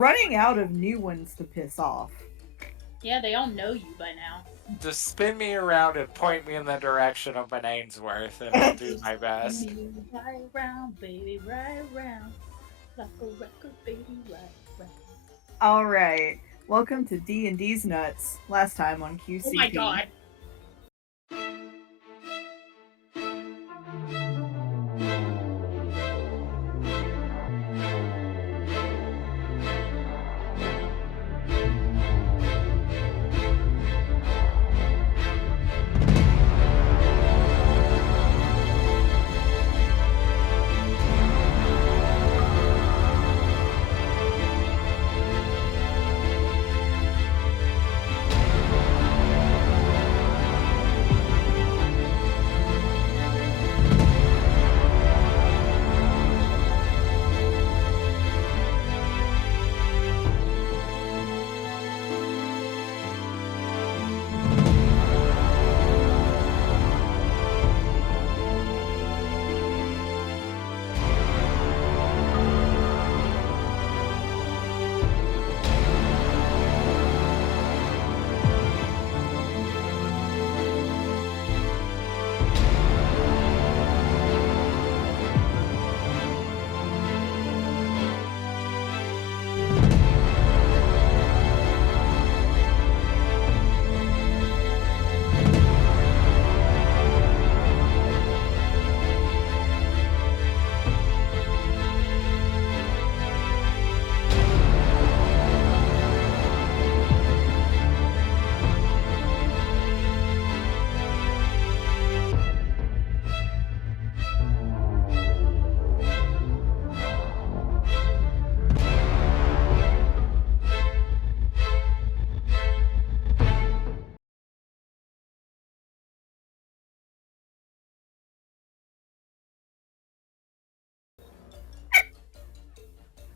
Running out of new ones to piss off. Yeah, they all know you by now. Just spin me around and point me in the direction of an Ainsworth, and I'll do my best. Me right round, baby, right round. Like a record, baby, right round. All right. Welcome to D&D's Nuts. Last time on QCP. Oh my god.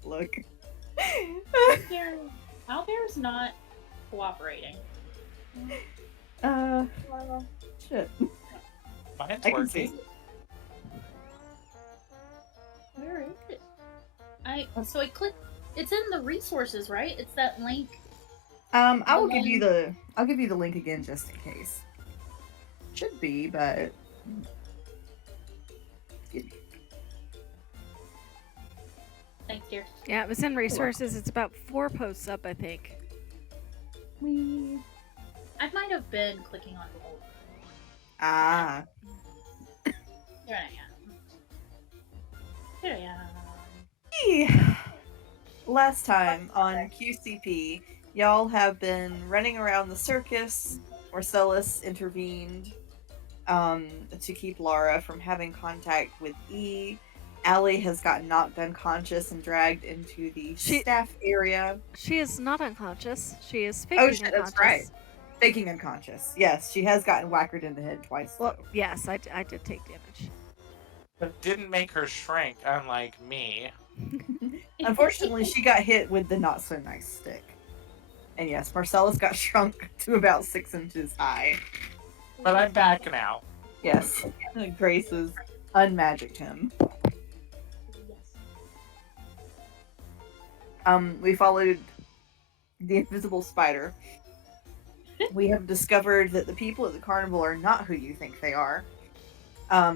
Look. Albear's not cooperating. Shit. Mine's I can see. working. Where is it? So I click. It's in the resources, right? It's that link. I will give you the link again just in case. Should be, but Thanks, dear. Yeah, it was in resources. It's about 4 posts up, I think. I might have been clicking on the old. Ah. There I am. There I am. Last time on QCP, y'all have been running around the circus. Marcellus intervened to keep Laura from having contact with E. Alli has gotten knocked unconscious and dragged into the staff area. She is not unconscious. She is faking unconscious. That's right. Faking unconscious. Yes, she has gotten whackered in the head twice. Well, yes, I did take damage. But it didn't make her shrink, unlike me. Unfortunately, she got hit with the not so nice stick. And yes, Marcellus got shrunk to about 6 inches high. But I'm back now. Yes, Grace has unmagicked him. We followed the invisible spider. We have discovered that the people at the carnival are not who you think they are.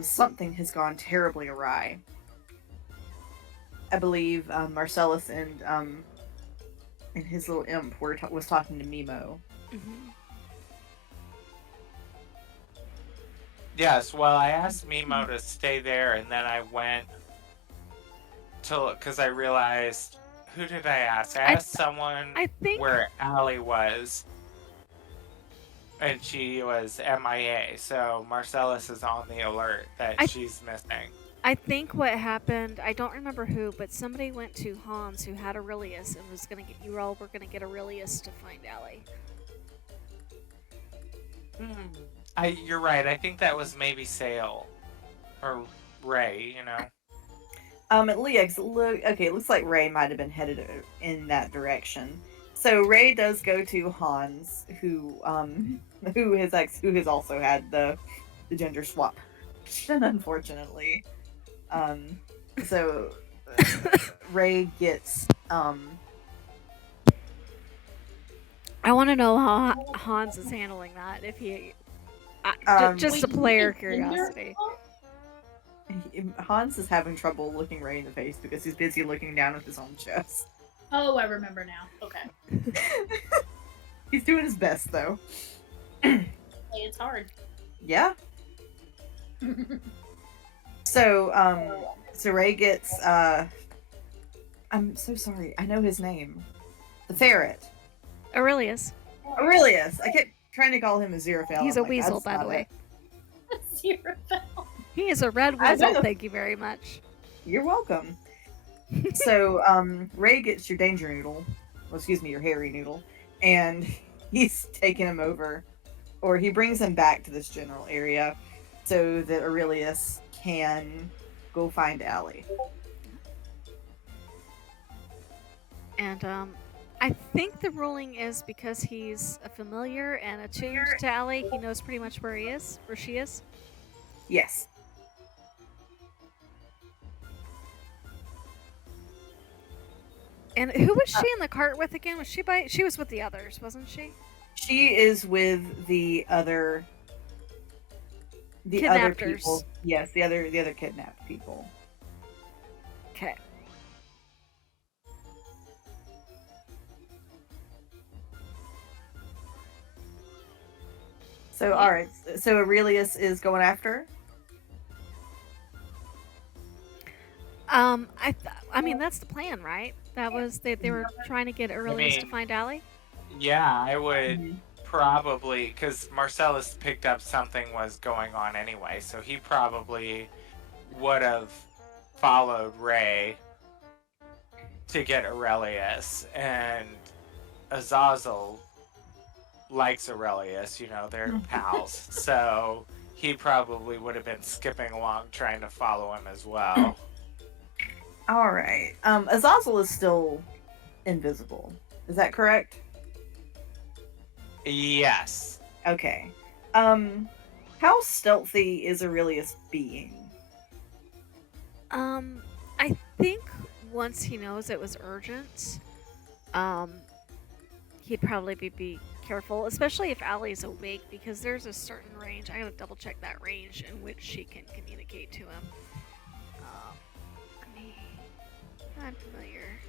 Something has gone terribly awry. I believe Marcellus and his little imp was talking to Mimo. Mm-hmm. Yes, well, I asked Mimo to stay there, and then I went to, because I realized, who did I ask? I asked someone where Alli was, and she was MIA, so Marcellus is on the alert that she's missing. I think what happened, I don't remember who, but somebody went to Hans who had Aurelius and was gonna get, you all were gonna get Aurelius to find Alli. You're right. I think that was maybe Sale or Ray. You know. It looks like Ray might have been headed in that direction. So Ray does go to Hans, who has also had the gender swap, unfortunately. So Ray gets I want to know how Hans is handling that. If he, just a player curiosity. Hans is having trouble looking Ray in the face because he's busy looking down at his own chest. Oh, I remember now. Okay. He's doing his best though. It's hard. Yeah. So Ray gets I'm so sorry. I know his name. The ferret. Aurelius. I kept trying to call him a Aziraphale. He's a weasel, by the way. Aziraphale. He is a red weasel. Thank you very much. You're welcome. So Ray gets your danger noodle. Well, excuse me, your hairy noodle. And he's taking him over. Or he brings him back to this general area so that Aurelius can go find Alli. And I think the ruling is because he's a familiar and attuned to Alli, he knows pretty much where she is. Yes. And who was she in the cart with again? Was she she was with the others, wasn't she? She is with the other people. Yes, the other kidnapped people. Okay. So all right. So Aurelius is going after her? I mean that's the plan, right? That was they were trying to get Aurelius to find Alli. Yeah, I would probably, because Marcellus picked up something was going on anyway, so he probably would have followed Ray to get Aurelius, and Azazel likes Aurelius, you know, they're pals, so he probably would have been skipping along trying to follow him as well. All right. Azazel is still invisible. Is that correct? Yes. Okay. How stealthy is Aurelius being? I think once he knows it was urgent, he'd probably be careful, especially if Alli's awake, because there's a certain range. I gotta double check that range in which she can communicate to him. I'm familiar.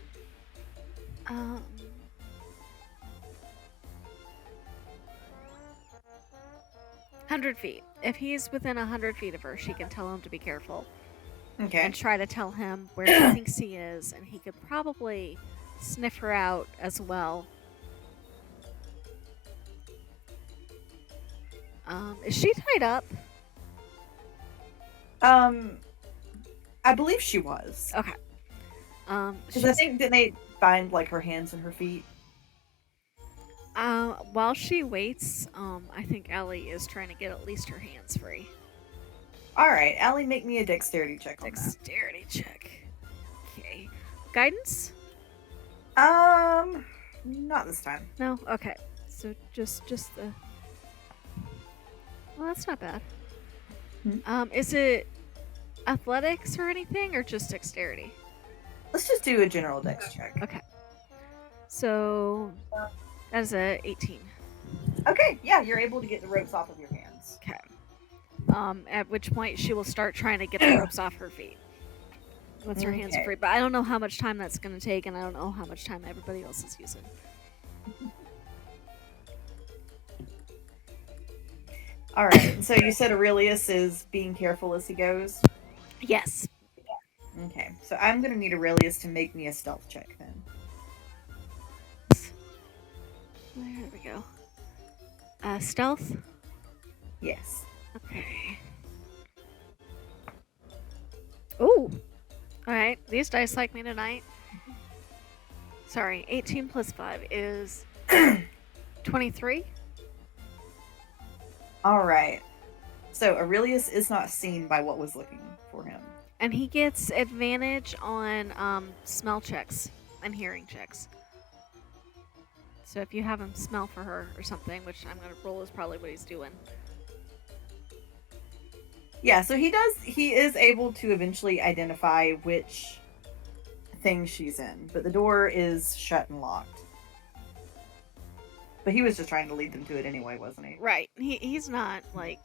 100 feet. If he's within 100 feet of her, she can tell him to be careful. Okay. And try to tell him where she thinks he is, and he could probably sniff her out as well. Is she tied up? I believe she was. Okay. Because I think, didn't they bind like her hands and her feet? While she waits, I think Alli is trying to get at least her hands free. Alright, Alli, make me a dexterity check on Dexterity check. Okay. Guidance? Not this time. No? Okay. So just the... Well, that's not bad. Is it athletics or anything, or just dexterity? Let's just do a general dex check. Okay. So, that is a 18. Okay, yeah, you're able to get the ropes off of your hands. Okay. At which point she will start trying to get the ropes off her feet. Once her hands are free. But I don't know how much time that's going to take, and I don't know how much time everybody else is using. Alright, so you said Aurelius is being careful as he goes? Yes. Okay, so I'm going to need Aurelius to make me a stealth check then. There we go. Stealth? Yes. Okay. Ooh! Alright, these dice like me tonight. Sorry, 18 plus 5 is 23. Alright. So Aurelius is not seen by what was looking for him. And he gets advantage on smell checks and hearing checks. So if you have him smell for her or something, which I'm going to roll is probably what he's doing. Yeah, so he is able to eventually identify which thing she's in, but the door is shut and locked. But he was just trying to lead them to it anyway, wasn't he? Right. He's not like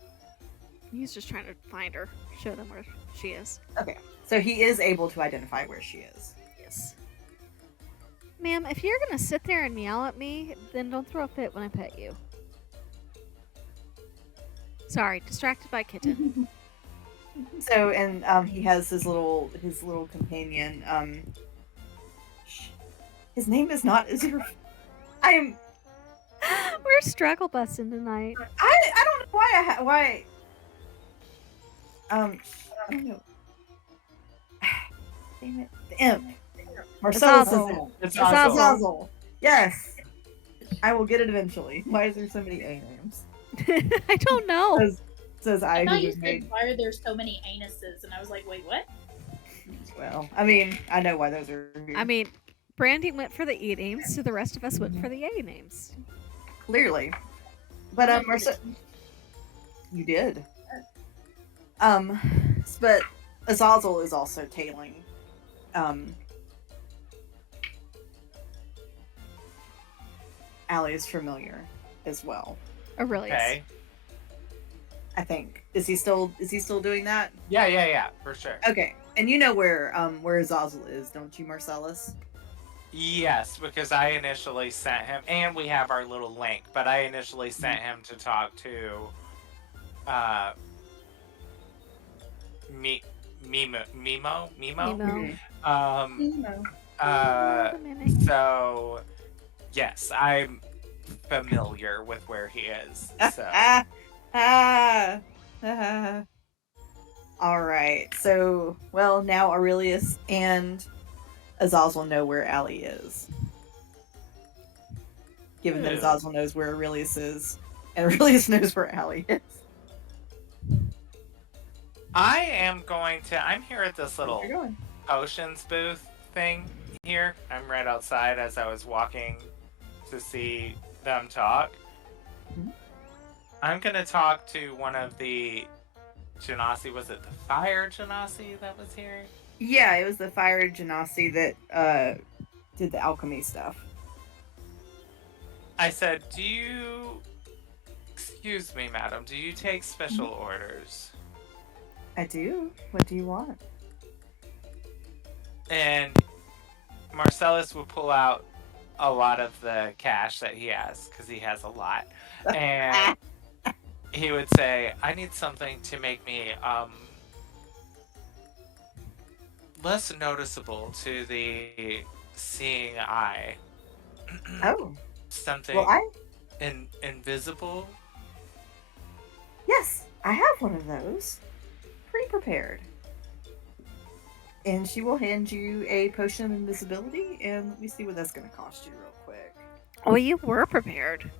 he's just trying to find her, show them where she is. Okay. So he is able to identify where she is. Yes. Ma'am, if you're gonna sit there and meow at me, then don't throw a fit when I pet you. Sorry, distracted by kitten. So, and he has his little companion. His name is not Israel. We're struggle busting tonight. I don't know why I don't know. Damn it. The imp. Marcellus is it. It's Azazel. Yes. I will get it eventually. Why is there so many A names? I don't know. Says I I thought who you was said, made. why are there so many anuses? And I was like, wait, what? Well, I mean, I know why those are here. I mean, Brandy went for the E names, so the rest of us went for the A names. Clearly. But you did. But Azazel is also tailing. Alli is familiar as well. Aurelius. Okay. I think. Is he still doing that? Yeah, for sure. Okay. And you know where Azazel is, don't you, Marcellus? Yes, because I initially sent him, and we have our little link, but I initially sent him to talk to Mimo. So yes, I'm familiar with where he is. So all right. So, well, now Aurelius and Azazel know where Alli is. Given that Azazel knows where Aurelius is, and Aurelius knows where Alli is. I'm here at this little potions booth thing here. I'm right outside as I was walking to see them talk. Mm-hmm. I'm gonna talk to one of the Genasi. Was it the fire Genasi that was here? Yeah, it was the fire Genasi that did the alchemy stuff. I said, excuse me, madam, do you take special orders? I do. What do you want? And Marcellus would pull out a lot of the cash that he has, because he has a lot. And he would say, I need something to make me less noticeable to the seeing eye. Oh. Something invisible? Yes, I have one of those. Pre-prepared. And she will hand you a potion of invisibility, and let me see what that's going to cost you real quick. Oh, you were prepared.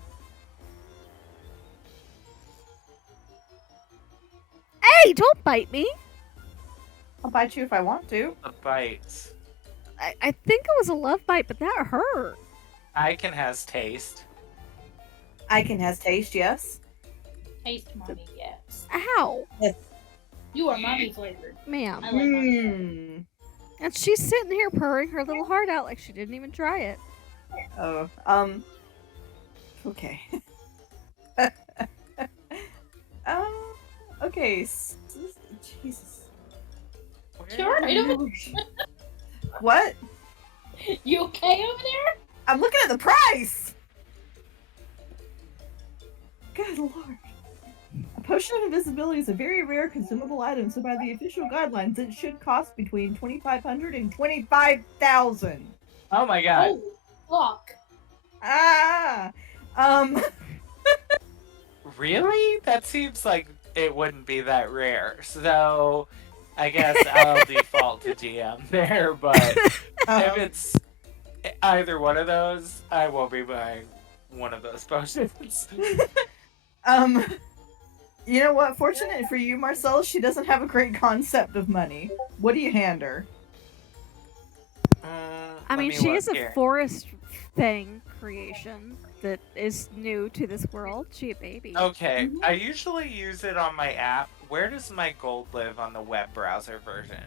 Hey, don't bite me! I'll bite you if I want to. A bite. I think it was a love bite, but that hurt. Icon has taste. Icon has taste, yes. Taste mommy, yes. Ow! Yes. You are mommy flavored. Ma'am. I like mommy. And she's sitting here purring her little heart out like she didn't even try it. Oh, okay. Okay. Jesus. Sure, I don't... What? You okay over there? I'm looking at the price! Good lord. A potion of invisibility is a very rare consumable item, so by the official guidelines, it should cost between $2,500 and $25,000. Oh my god. Oh, fuck. Really? That seems like it wouldn't be that rare. So, I guess I'll default to GM there, but if it's either one of those, I won't be buying one of those potions. You know what? Fortunate for you, Marcellus, she doesn't have a great concept of money. What do you hand her? I mean, she is a forest thing creation that is new to this world. She a baby. Okay, I usually use it on my app. Where does my gold live on the web browser version?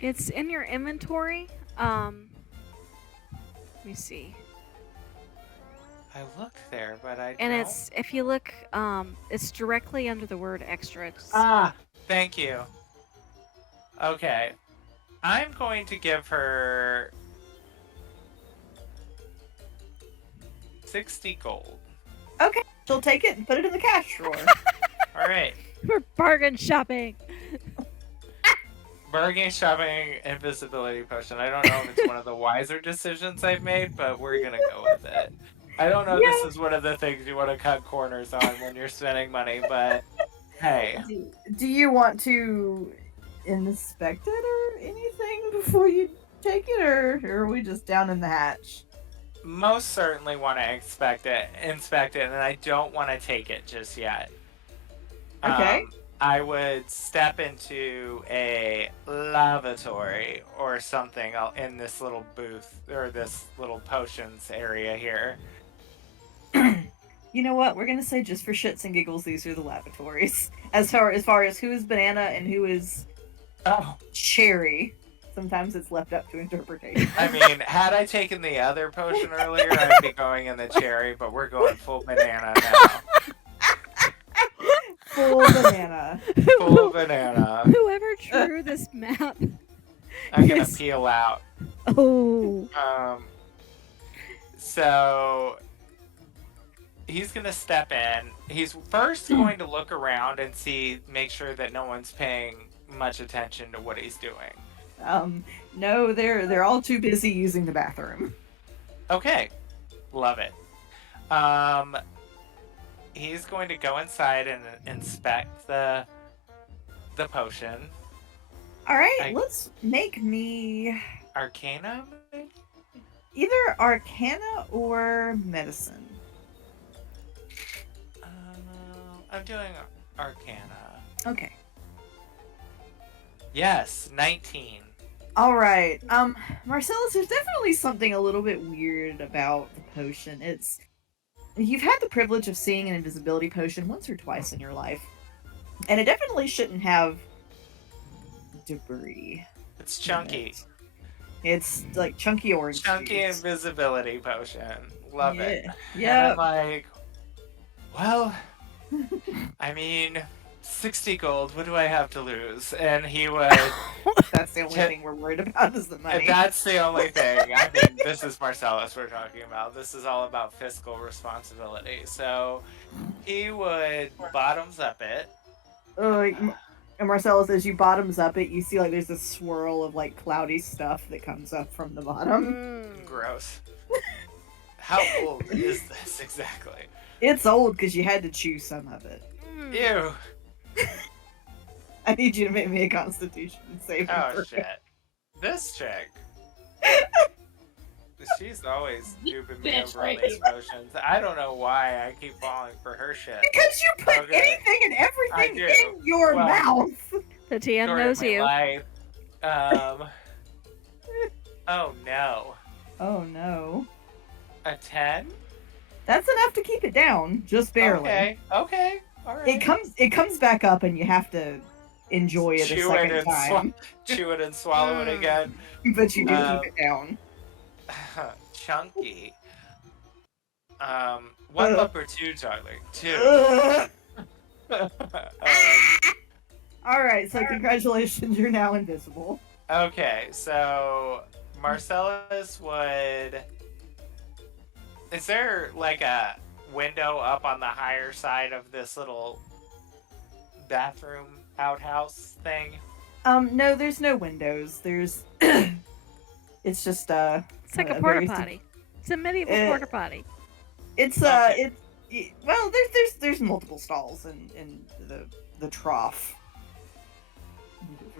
It's in your inventory. Let me see. I look there, but I And don't. it's, if you look, it's directly under the word extra. Thank you. Okay. I'm going to give her 60 gold. Okay, she'll take it and put it in the cash drawer. All right. We're bargain shopping. Bargain shopping invisibility potion. I don't know if it's one of the wiser decisions I've made, but we're going to go with it. I don't know this is one of the things you want to cut corners on when you're spending money, but hey. Do you want to inspect it or anything before you take it, or are we just down in the hatch? Most certainly want to inspect it, and I don't want to take it just yet. Okay. I would step into a lavatory or something in this little booth or this little potions area here. You know what? We're gonna say just for shits and giggles, these are the lavatories. As far as who is banana and who is cherry, sometimes it's left up to interpretation. I mean, had I taken the other potion earlier, I'd be going in the cherry, but we're going full banana now. Full banana. Full banana. Whoever drew this map. I'm gonna peel out. Oh. So he's gonna step in. He's first going to look around and make sure that no one's paying much attention to what he's doing. No, they're all too busy using the bathroom. Okay, love it. He's going to go inside and inspect the potion. All right, let's make me Arcana, maybe? either Arcana or Medicine. I'm doing Arcana. Okay. Yes, 19. All right. Marcellus, there's definitely something a little bit weird about the potion. You've had the privilege of seeing an invisibility potion once or twice in your life, and it definitely shouldn't have debris. It's chunky. It's like chunky orange Chunky juice. invisibility potion. Love it. Yeah. And I'm like, well, I mean, 60 gold, what do I have to lose? And he would... That's the only thing we're worried about is the money. That's the only thing. I mean, this is Marcellus we're talking about. This is all about fiscal responsibility. So he would bottoms up it. And Marcellus, as you bottoms up it, you see like there's a swirl of like cloudy stuff that comes up from the bottom. Gross. How old is this exactly? It's old because you had to chew some of it. Ew. I need you to make me a Constitution save. Oh shit. This chick. She's always duping me over all these potions. I don't know why I keep falling for her shit. Because you put anything and everything in your mouth. The TM knows you. Life. Oh no. Oh no. A 10? That's enough to keep it down, just barely. Okay. All right. It comes back up, and you have to enjoy it a second time. Chew it and swallow it again. But you do keep it down. Chunky. One lump or two, darling. Two. Alright, so congratulations, you're now invisible. Okay, so Marcellus would... Is there like a window up on the higher side of this little bathroom outhouse thing? No, there's no windows. There's... It's just, It's like a porta potty. It's a medieval porta potty. It's, well, there's multiple stalls in the trough.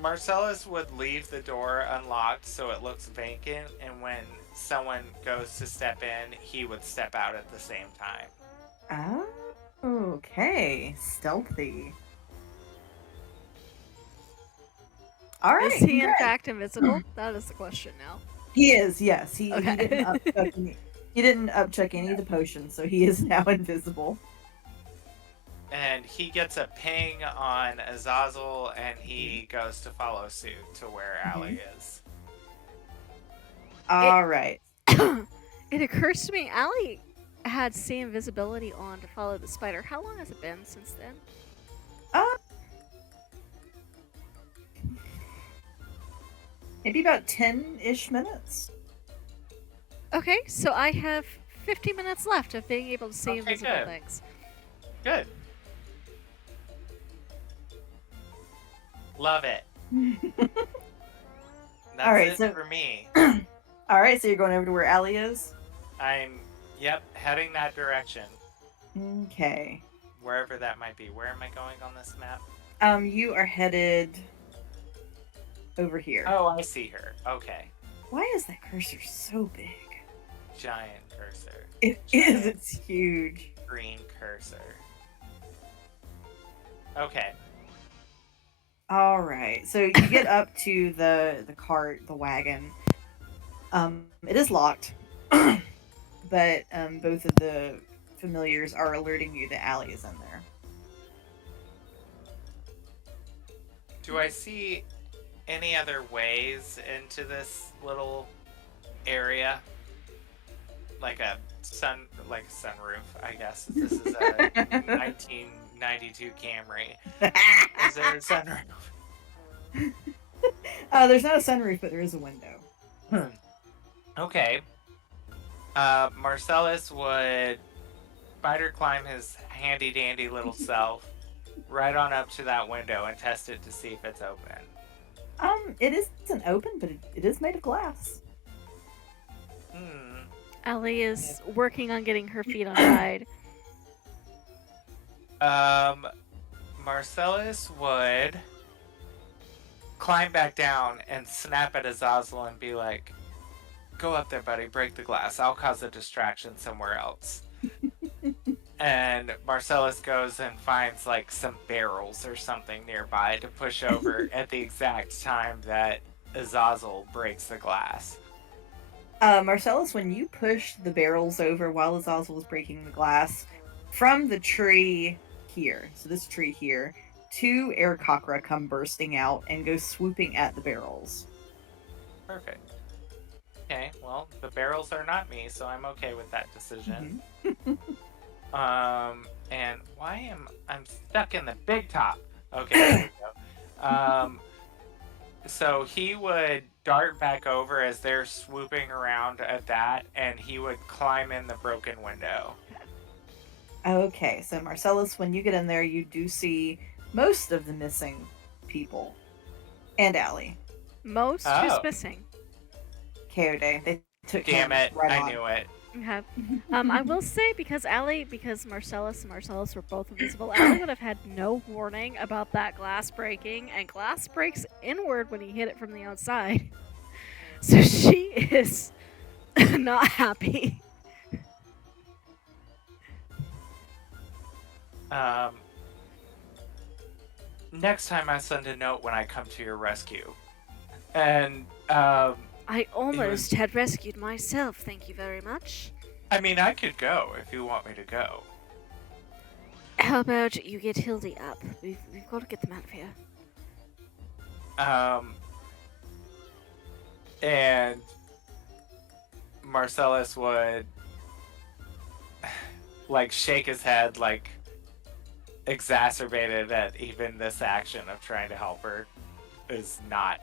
Marcellus would leave the door unlocked so it looks vacant, and when someone goes to step in, he would step out at the same time. Oh, okay. Stealthy. Alright. Is he in fact invisible? That is the question now. He is, yes. He Okay. he didn't upchuck any of the potions, so he is now invisible. And he gets a ping on Azazel, and he goes to follow suit to where Alli is. Alright. It occurs to me, Alli had see invisibility on to follow the spider. How long has it been since then? Maybe about 10-ish minutes. Okay, so I have 50 minutes left of being able to see Okay, invisible good. things. Good. Love it. That's All right, it so for me. all right, so you're going over to where Alli is. Yep, heading that direction. Okay. Wherever that might be. Where am I going on this map? You are headed over here. Oh, I see her. Okay. Why is that cursor so big? Giant cursor. It Giant is. It's huge. green cursor. Okay. All right. So you get up to the cart, the wagon. It is locked, but both of the familiars are alerting you that Alli is in there. Do I see any other ways into this little area? Like a sunroof, I guess. This is a 1992 Camry. Is there a sunroof? There's not a sunroof, but there is a window. Okay. Marcellus would spider climb his handy dandy little self right on up to that window and test it to see if it's open. It isn't open, but it is made of glass. Alli is working on getting her feet on guide. Marcellus would climb back down and snap at Azazel and be like, "Go up there, buddy, break the glass. I'll cause a distraction somewhere else." And Marcellus goes and finds like some barrels or something nearby to push over at the exact time that Azazel breaks the glass. Marcellus, when you push the barrels over while Azazel is breaking the glass, from the tree here, so this tree here, 2 air cockra come bursting out and go swooping at the barrels. Perfect. Okay, well, the barrels are not me, so I'm okay with that decision. And why I'm stuck in the big top? Okay, there we go. So he would dart back over as they're swooping around at that, and he would climb in the broken window. Okay, so Marcellus, when you get in there, you do see most of the missing people. And Alli. Most? Oh. Who's missing? Coyote. They took Damn him it, right I on. knew it. Okay. I will say, because Marcellus and Marcellus were both invisible, Alli would have had no warning about that glass breaking, and glass breaks inward when he hit it from the outside. So she is not happy. Next time I send a note when I come to your rescue. And, I almost had rescued myself, thank you very much. I mean, I could go if you want me to go. How about you get Hildy up? We've got to get them out of here. And Marcellus would, like, shake his head, like, exacerbated at even this action of trying to help her is not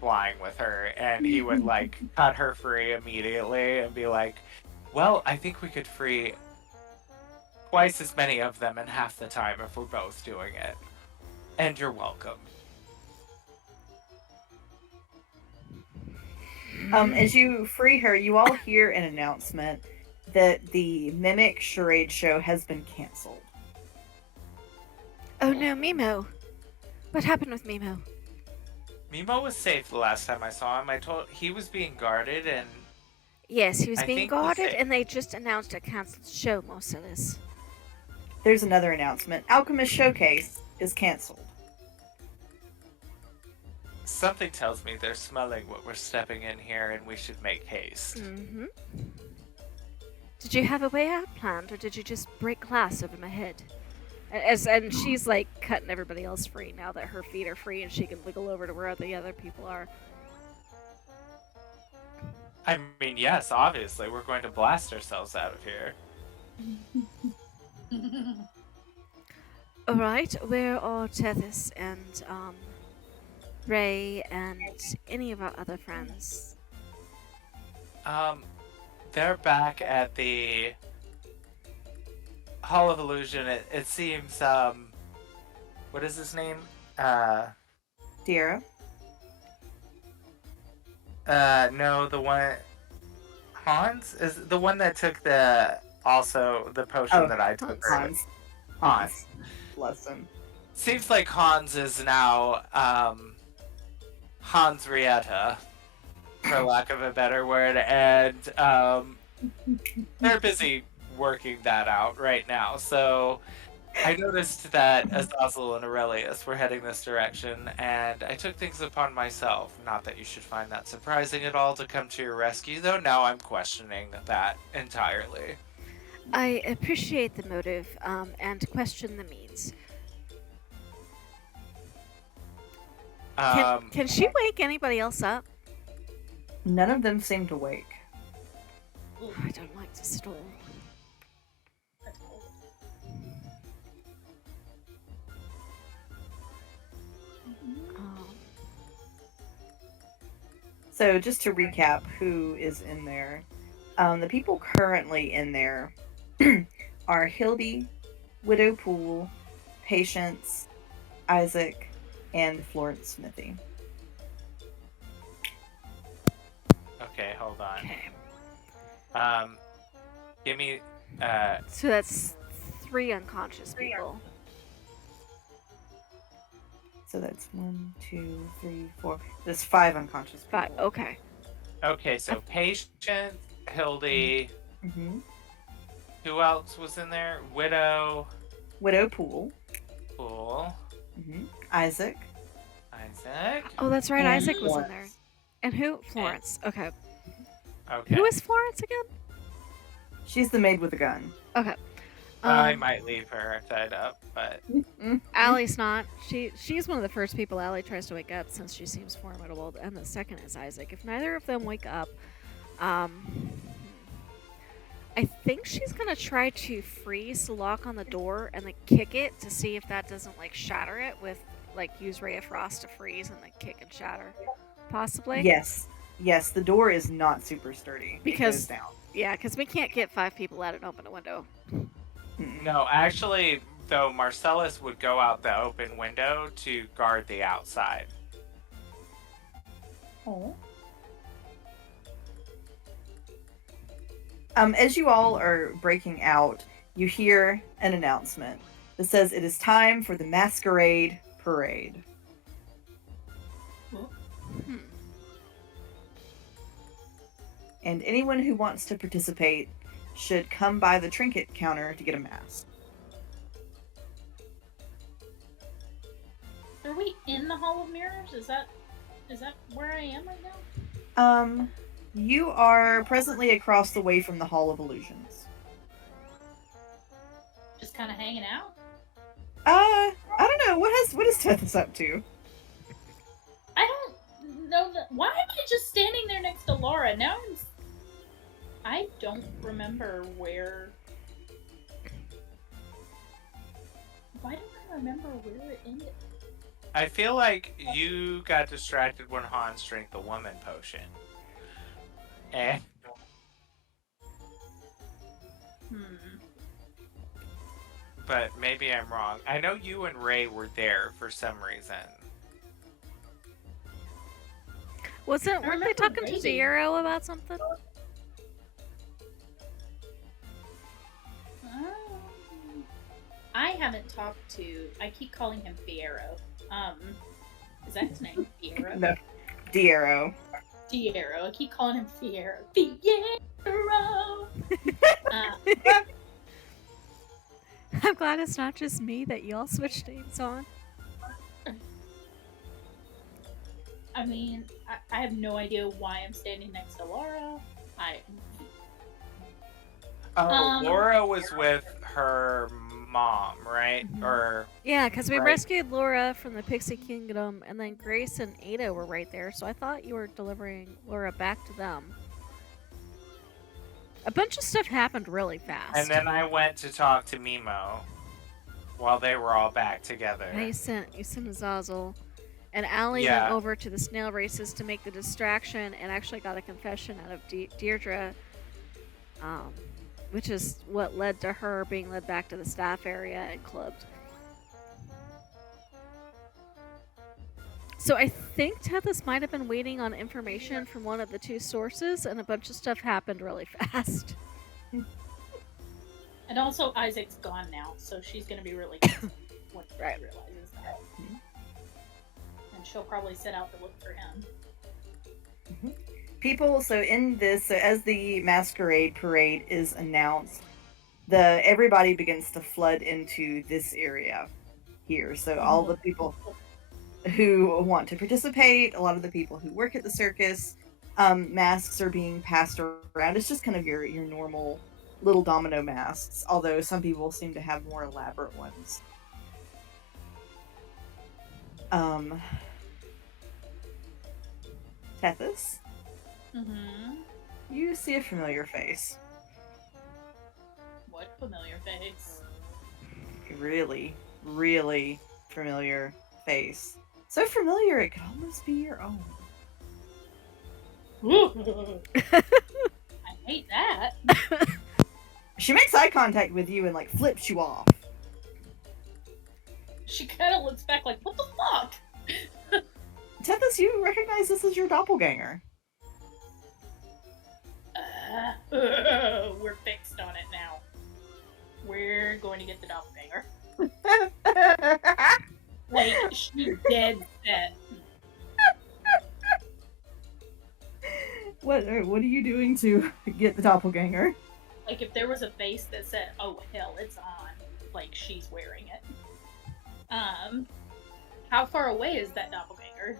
flying with her, and he would like cut her free immediately and be like, "Well, I think we could free twice as many of them in half the time if we're both doing it, and you're welcome." As you free her, you all hear an announcement that the Mimic Charade show has been canceled. Oh no, Mimo! What happened with Mimo? Mimo was safe the last time I saw him. He was being guarded, and yes, he was I being think was guarded, safe. and they just announced a canceled show, Marcellus. There's another announcement. Alchemist Showcase is canceled. Something tells me they're smelling what we're stepping in here, and we should make haste. Mm-hmm. Did you have a way out planned, or did you just break glass over my head? And she's like cutting everybody else free now that her feet are free and she can wiggle over to where the other people are. I mean, yes, obviously, we're going to blast ourselves out of here. Alright, where are Tethys and Ray and any of our other friends? They're back at the Hall of Illusion. It seems, what is his name? Dear. No, the one, Hans? Is the one that took the potion that I took. Hans. Bless him. Seems like Hans is now, Hans Rietta, for lack of a better word, and, they're busy working that out right now, so I noticed that Azazel and Aurelius were heading this direction, and I took things upon myself. Not that you should find that surprising at all to come to your rescue, though now I'm questioning that entirely. I appreciate the motive and question the means. Can she wake anybody else up? None of them seem to wake. I don't like to stall. So just to recap who is in there, the people currently in there are Hildy, Widow Poole, Patience, Isaac, and Florence Smithy. Okay, hold on. Okay. Give me, So that's 3 unconscious people. So that's 1, 2, 3, 4. There's 5 unconscious people. 5, okay. Okay, so Patient, Hildy. Mm-hmm. Who else was in there? Widow Poole. Mm-hmm. Isaac. Oh, that's right. And Isaac was Florence. in there. And who? Florence. Okay. Okay. Who is Florence again? She's the maid with a gun. Okay. I might leave her tied up, but Alli's not. She's one of the first people Alli tries to wake up since she seems formidable, and the second is Isaac. If neither of them wake up, I think she's gonna try to freeze the lock on the door and then kick it to see if that doesn't like shatter it with like use Ray of Frost to freeze and then kick and shatter. Possibly. Yes, the door is not super sturdy. Because it goes down. Yeah, because we can't get 5 people out and open a window. no, actually, though, Marcellus would go out the open window to guard the outside. Oh. As you all are breaking out, you hear an announcement that says it is time for the masquerade parade. And anyone who wants to participate should come by the trinket counter to get a mask. Are we in the Hall of Mirrors? Is that where I am right now? You are presently across the way from the Hall of Illusions. Just kind of hanging out? I don't know. What is Tethys up to? I don't know that. Why am I just standing there next to Laura? Now I don't remember where. Why don't I remember where it ended? I feel like you got distracted when Hans drank the woman potion. And but maybe I'm wrong. I know you and Ray were there for some reason. Weren't they talking to Zero about something? I haven't talked to. I keep calling him Fiero. Is that his name? Fiero? No, Diero. Fiero. I keep calling him Fiero. Fiero. I'm glad it's not just me that y'all switched names on. I mean, I have no idea why I'm standing next to Laura. Laura was with her mom, right? Mm-hmm. Or yeah, because we rescued Laura from the Pixie Kingdom, and then Grace and Ada were right there. So I thought you were delivering Laura back to them. A bunch of stuff happened really fast. And then I went to talk to Mimo while they were all back together. Yeah, you sent Azazel. And Alli Yeah. went over to the snail races to make the distraction and actually got a confession out of Deirdre, which is what led to her being led back to the staff area and clubbed. So I think Tethys might have been waiting on information from one of the two sources, and a bunch of stuff happened really fast. And also, Isaac's gone now, so she's going to be really busy when she Right. realizes that. And she'll probably set out to look for him. People, so in this, so as the masquerade parade is announced, everybody begins to flood into this area here. So all the people who want to participate, a lot of the people who work at the circus, masks are being passed around. It's just kind of your normal little domino masks, although some people seem to have more elaborate ones. Tethys, you see a familiar face. What familiar face? A really, really familiar face. So familiar it could almost be your own. I hate that. She makes eye contact with you and like flips you off. She kind of looks back like, what the fuck? Tethys, you recognize this as your doppelganger. We're fixed on it now. We're going to get the doppelganger. Like, she's dead set. What are you doing to get the doppelganger? Like, if there was a face that said, oh, hell, it's on, like, she's wearing it. How far away is that doppelganger?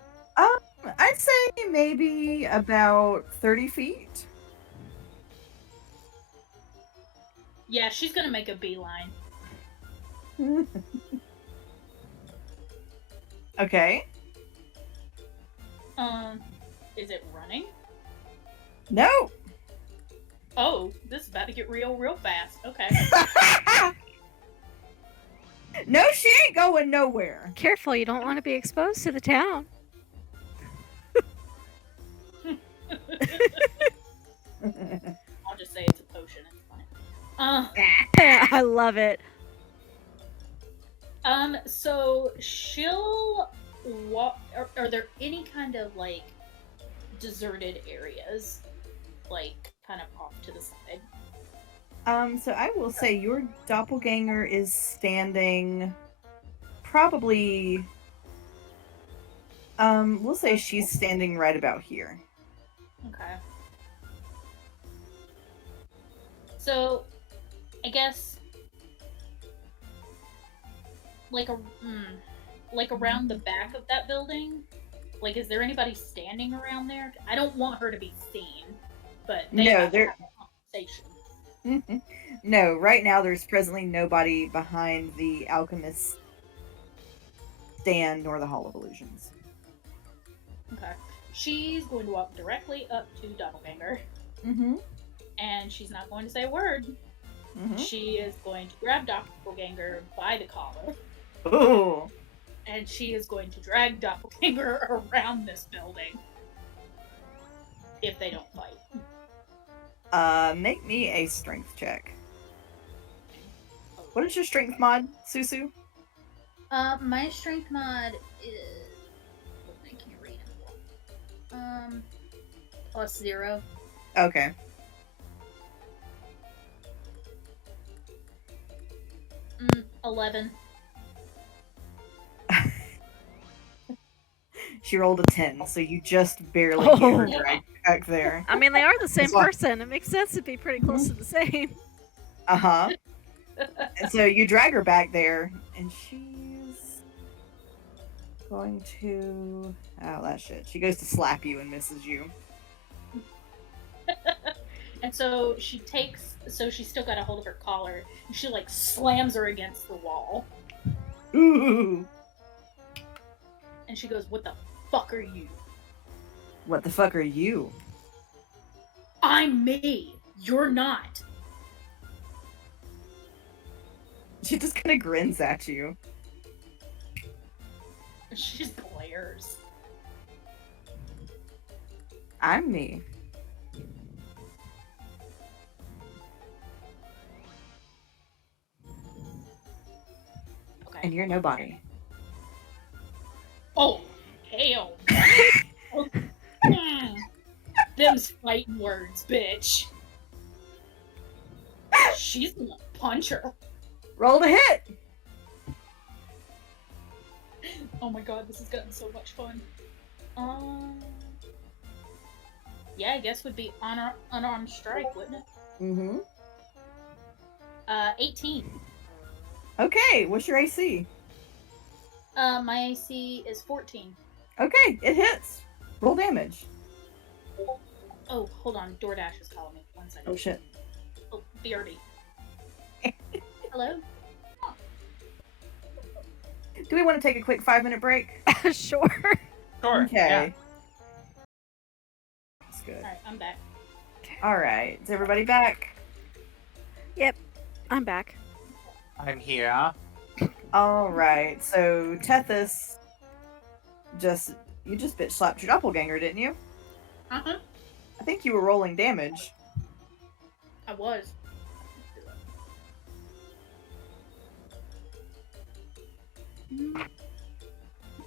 I'd say maybe about 30 feet. Yeah, she's gonna make a beeline. Okay. Is it running? No. Oh, this is about to get real fast. Okay. No, she ain't going nowhere. Careful, you don't want to be exposed to the town. I'll just say it's a potion. It's fine. I love it. So she'll walk. Are there any kind of like deserted areas, like kind of off to the side? So I will say your doppelganger is standing probably, we'll say she's standing right about here. Okay. So, I guess, like around the back of that building, like, is there anybody standing around there? I don't want her to be seen, but they No, have to there- have a conversation. No, right now there's presently nobody behind the alchemist stand nor the Hall of Illusions. Okay. She's going to walk directly up to Doppelganger, Mm-hmm. and she's not going to say a word. Mm-hmm. She is going to grab Doppelganger by the collar, Ooh. and she is going to drag Doppelganger around this building. If they don't fight. Make me a strength check. What is your strength mod, Susu? My strength mod is... I can't read it. +0. Okay. 11. She rolled a 10, so you just barely get her dragged back there. I mean, they are the same That's why- person. It makes sense to be pretty close to the same. Uh-huh. And so you drag her back there, and she's going to... Oh, that shit. She goes to slap you and misses you. And so she takes... So she's still got a hold of her collar, and she, like, slams her against the wall. Ooh! And she goes, what the fuck are you? What the fuck are you? I'm me! You're not. She just kind of grins at you. She just glares. I'm me. Okay. And you're nobody. Oh, hell. Them's fighting words, bitch. She's gonna punch her. Roll to hit! Oh my god, this has gotten so much fun. Yeah, I guess would be unarmed strike, wouldn't it? Mm-hmm. 18. Okay, what's your AC? My AC is 14. Okay, it hits. Roll damage. Oh, hold on. DoorDash is calling me. 1 second. Oh shit. Oh, BRD. Hello? Do we want to take a quick 5-minute break? Sure. Sure. Okay. Yeah. That's good. Alright, I'm back. Alright, is everybody back? Yep, I'm back. I'm here. Alright, so Tethys you just bitch slapped your doppelganger, didn't you? Uh-huh. I think you were rolling damage. I was.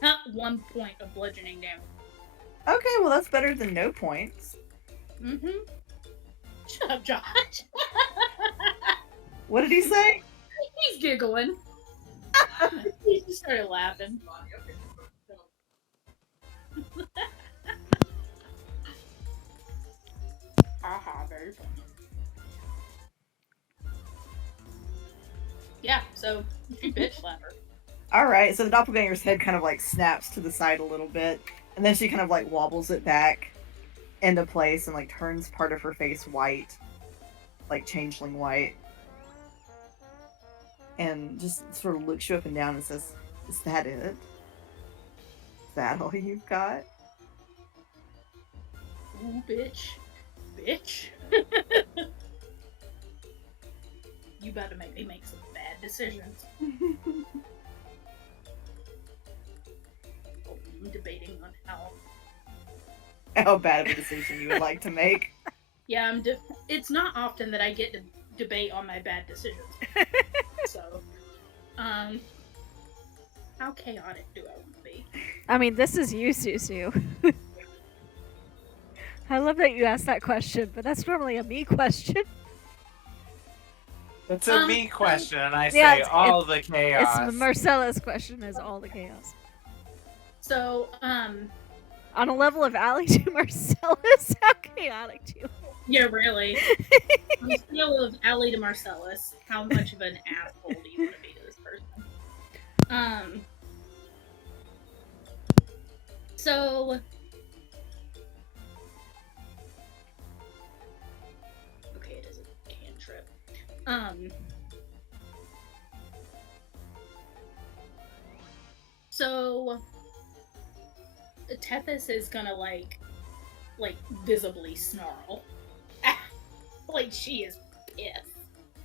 Not 1 point of bludgeoning damage. Okay, well that's better than no points. Mm-hmm. Shut up, Josh. What did he say? He's giggling. He just started laughing. Haha, very funny. Yeah, so you bitch slap her. Alright, so the doppelganger's head kind of like snaps to the side a little bit, and then she kind of like wobbles it back into place and like turns part of her face white, like changeling white, and just sort of looks you up and down and says, "Is that it? Is that all you've got?" Ooh, bitch. Bitch. You better make me make some bad decisions. Oh, I'm debating on How bad of a decision you would like to make. Yeah, it's not often that I get to debate on my bad decisions. So, how chaotic do I want to be? I mean, this is you, Susu. I love that you asked that question, but that's normally a me question. It's a me question, and I say Yeah, all the chaos. It's Marcella's question is all the chaos. So, on a level of Alli to Marcellus, how chaotic do you? Yeah, really. On the scale of Alli to Marcellus, how much of an asshole do you want to be to this person? So... Okay, it is a cantrip. So... Tethys is gonna, like, visibly snarl. Like, she is pissed.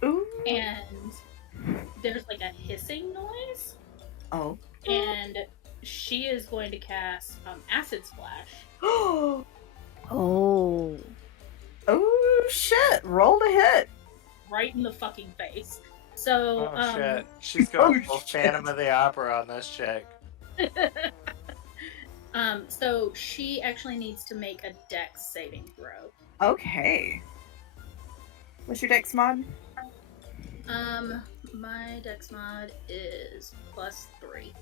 Ooh. And there's, like, a hissing noise. Oh. And she is going to cast Acid Splash. Oh. Oh. Oh, shit. Roll to hit. Right in the fucking face. So, Oh, shit. She's going full shit. Phantom of the Opera on this chick. So she actually needs to make a dex saving throw. Okay. What's your dex mod? My dex mod is +3.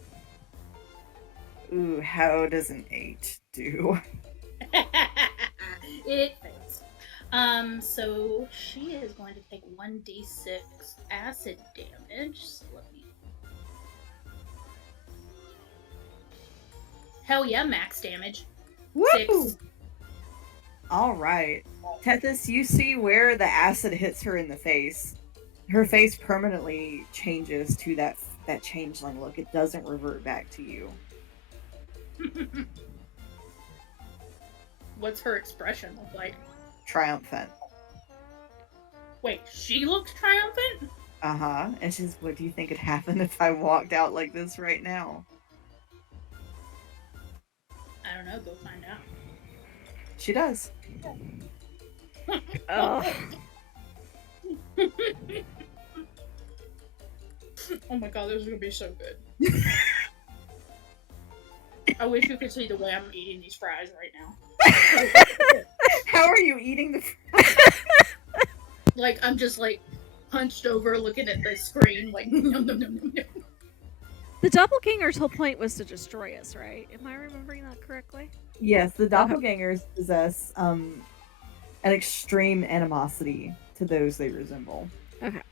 Ooh, how does an 8 do? It fails. So she is going to take 1d6 acid damage. So let me... Hell yeah, max damage. Woo! 6. Alright. Tethys, you see where the acid hits her in the face. Her face permanently changes to that changeling look. It doesn't revert back to you. What's her expression look like? Triumphant. Wait, she looks triumphant? Uh-huh. And she's, what do you think would happen if I walked out like this right now? I don't know, go find out. She does. Oh. Oh my god, this is gonna be so good. I wish you could see the way I'm eating these fries right now. How are you eating the Like, I'm just like hunched over looking at the screen, like, no, no, no, no, no. The doppelganger's whole point was to destroy us, right? Am I remembering that correctly? Yes, the doppelgangers possess an extreme animosity to those they resemble. Okay.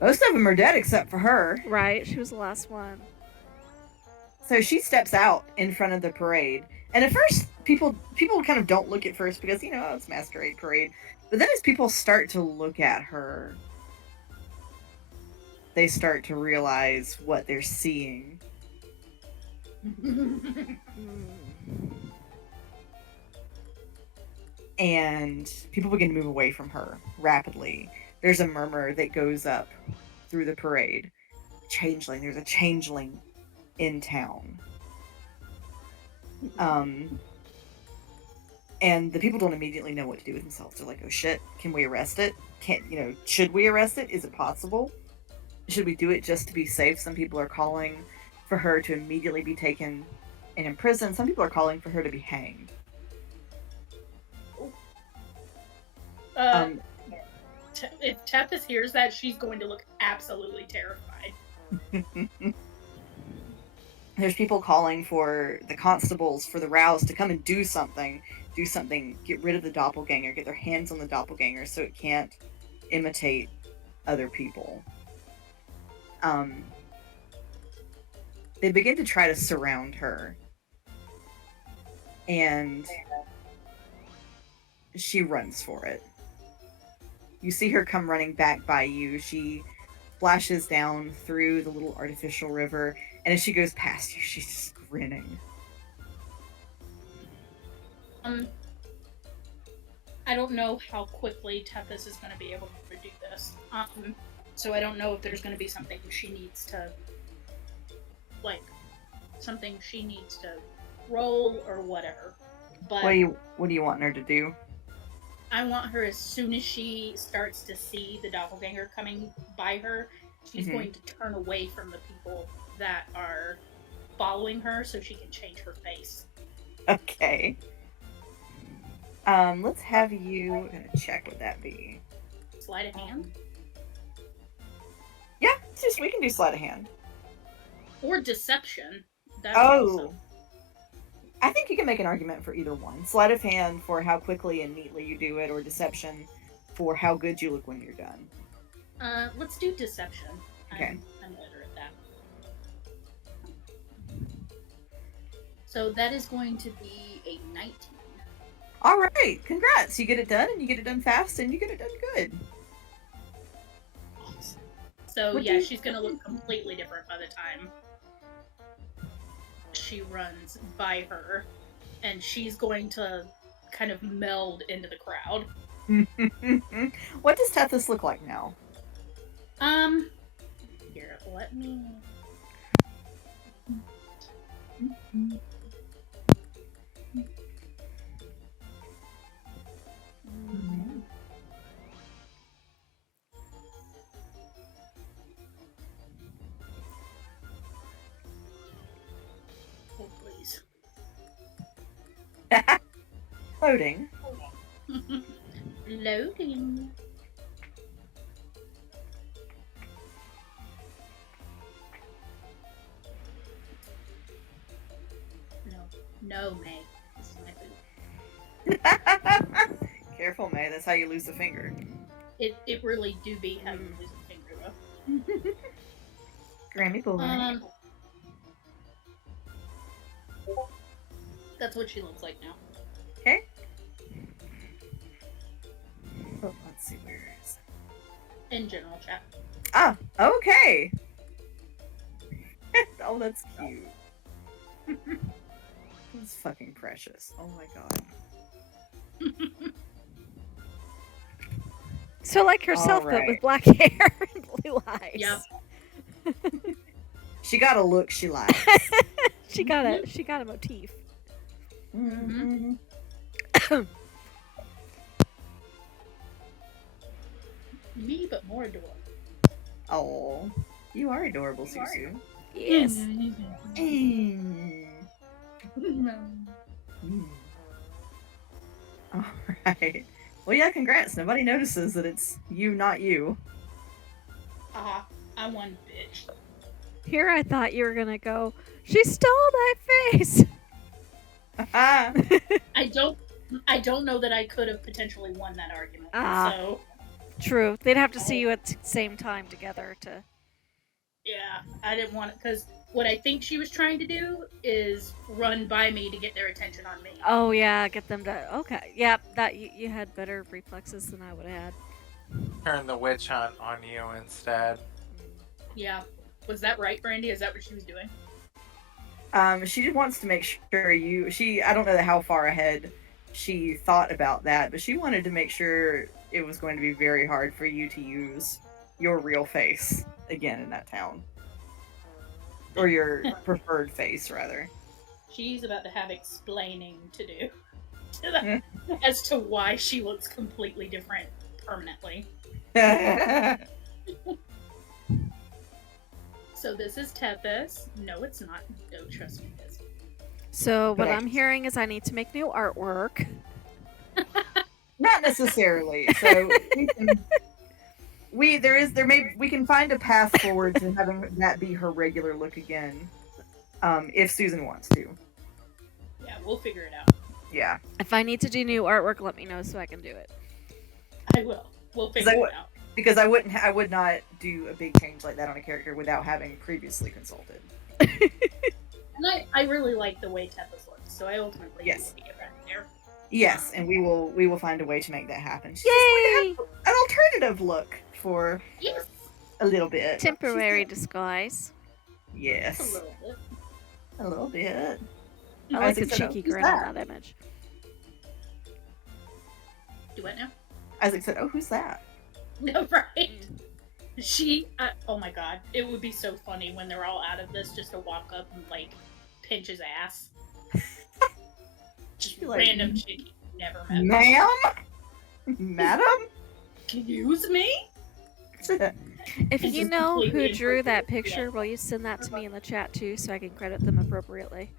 Most of them are dead except for her. Right, she was the last one. So she steps out in front of the parade. And at first, people kind of don't look at first because, it's masquerade parade. But then as people start to look at her, they start to realize what they're seeing. And people begin to move away from her rapidly. There's a murmur that goes up through the parade. Changeling. There's a changeling in town. And the people don't immediately know what to do with themselves. They're like, oh shit, can we arrest it? Should we arrest it? Is it possible? Should we do it just to be safe? Some people are calling for her to immediately be taken and imprisoned. Some people are calling for her to be hanged. If Tethys hears that, she's going to look absolutely terrified. There's people calling for the constables, for the rows to come and do something, get rid of the doppelganger, get their hands on the doppelganger so it can't imitate other people. They begin to try to surround her, and she runs for it. You see her come running back by you. She splashes down through the little artificial river, and as she goes past you, she's just grinning. I don't know how quickly Tethys is going to be able to do this. So I don't know if there's going to be something she needs to, roll or whatever. But what do you want her to do? I want her, as soon as she starts to see the doppelganger coming by her, she's going to turn away from the people that are following her so she can change her face. Okay. Let's have you check what that be. Sleight of hand? Yeah, we can do sleight of hand. Or deception. That's also... I think you can make an argument for either one. Sleight of hand for how quickly and neatly you do it, or deception for how good you look when you're done. Let's do deception. Okay. I'm better at that. So that is going to be a 19. All right, congrats! You get it done, and you get it done fast, and you get it done good. Awesome. So yeah, she's gonna look completely different by the time she runs by her, and she's going to kind of meld into the crowd. What does Tethys look like now? Here, let me... Oh, please. Loading. Loading. No, May. This is my food. Careful, May. That's how you lose the finger. It really do be how you lose a finger, though. Grammy boy. That's what she looks like now. Okay. Oh, let's see, where is it? In general chat. Ah, okay. Oh, that's cute. That's fucking precious. Oh my god. So like herself, but Alright. with black hair and blue eyes. Yep. She got a look she likes. She got a motif. Mm-hmm. Me, but more adorable. Oh, you are adorable, Susu. Yes. Mm. All right. Well, yeah, congrats. Nobody notices that it's you, not you. I'm one bitch. Here I thought you were gonna go, she stole my face! I don't know that I could have potentially won that argument. So true. They'd have to see you at the same time together to... Yeah, I didn't want it, because what I think she was trying to do is run by me to get their attention on me. Oh yeah, get them to... Okay, yeah, that you had better reflexes than I would have had. Turn the witch hunt on you instead. Yeah. Was that right, Brandy? Is that what she was doing? She just wants to make sure you... I don't know how far ahead she thought about that, but she wanted to make sure it was going to be very hard for you to use your real face again in that town. Or your preferred face, rather. She's about to have explaining to do as to why she looks completely different permanently. So this is Tethys. No, it's not. Don't trust me, this. So what I'm hearing is I need to make new artwork. Not necessarily. So we can find a path forward to having that be her regular look again, if Susan wants to. Yeah, we'll figure it out. Yeah. If I need to do new artwork, let me know so I can do it. I will. We'll figure it out. Because I would not do a big change like that on a character without having previously consulted. And I really like the way Tethys looks, so I ultimately need to get back there. Yes, and we will find a way to make that happen. She's Yay! just going to have an alternative look for a little bit. Temporary disguise. Yes. A little bit. A little bit. I like the cheeky grin on that image. Do what now? Isaac said, "Oh, who's that?" No, right. She, oh my god, it would be so funny when they're all out of this just to walk up and like pinch his ass. Just random chick you never met. Ma'am? Madam? Excuse me? If you know who drew that picture, will you send that to me in the chat too so I can credit them appropriately?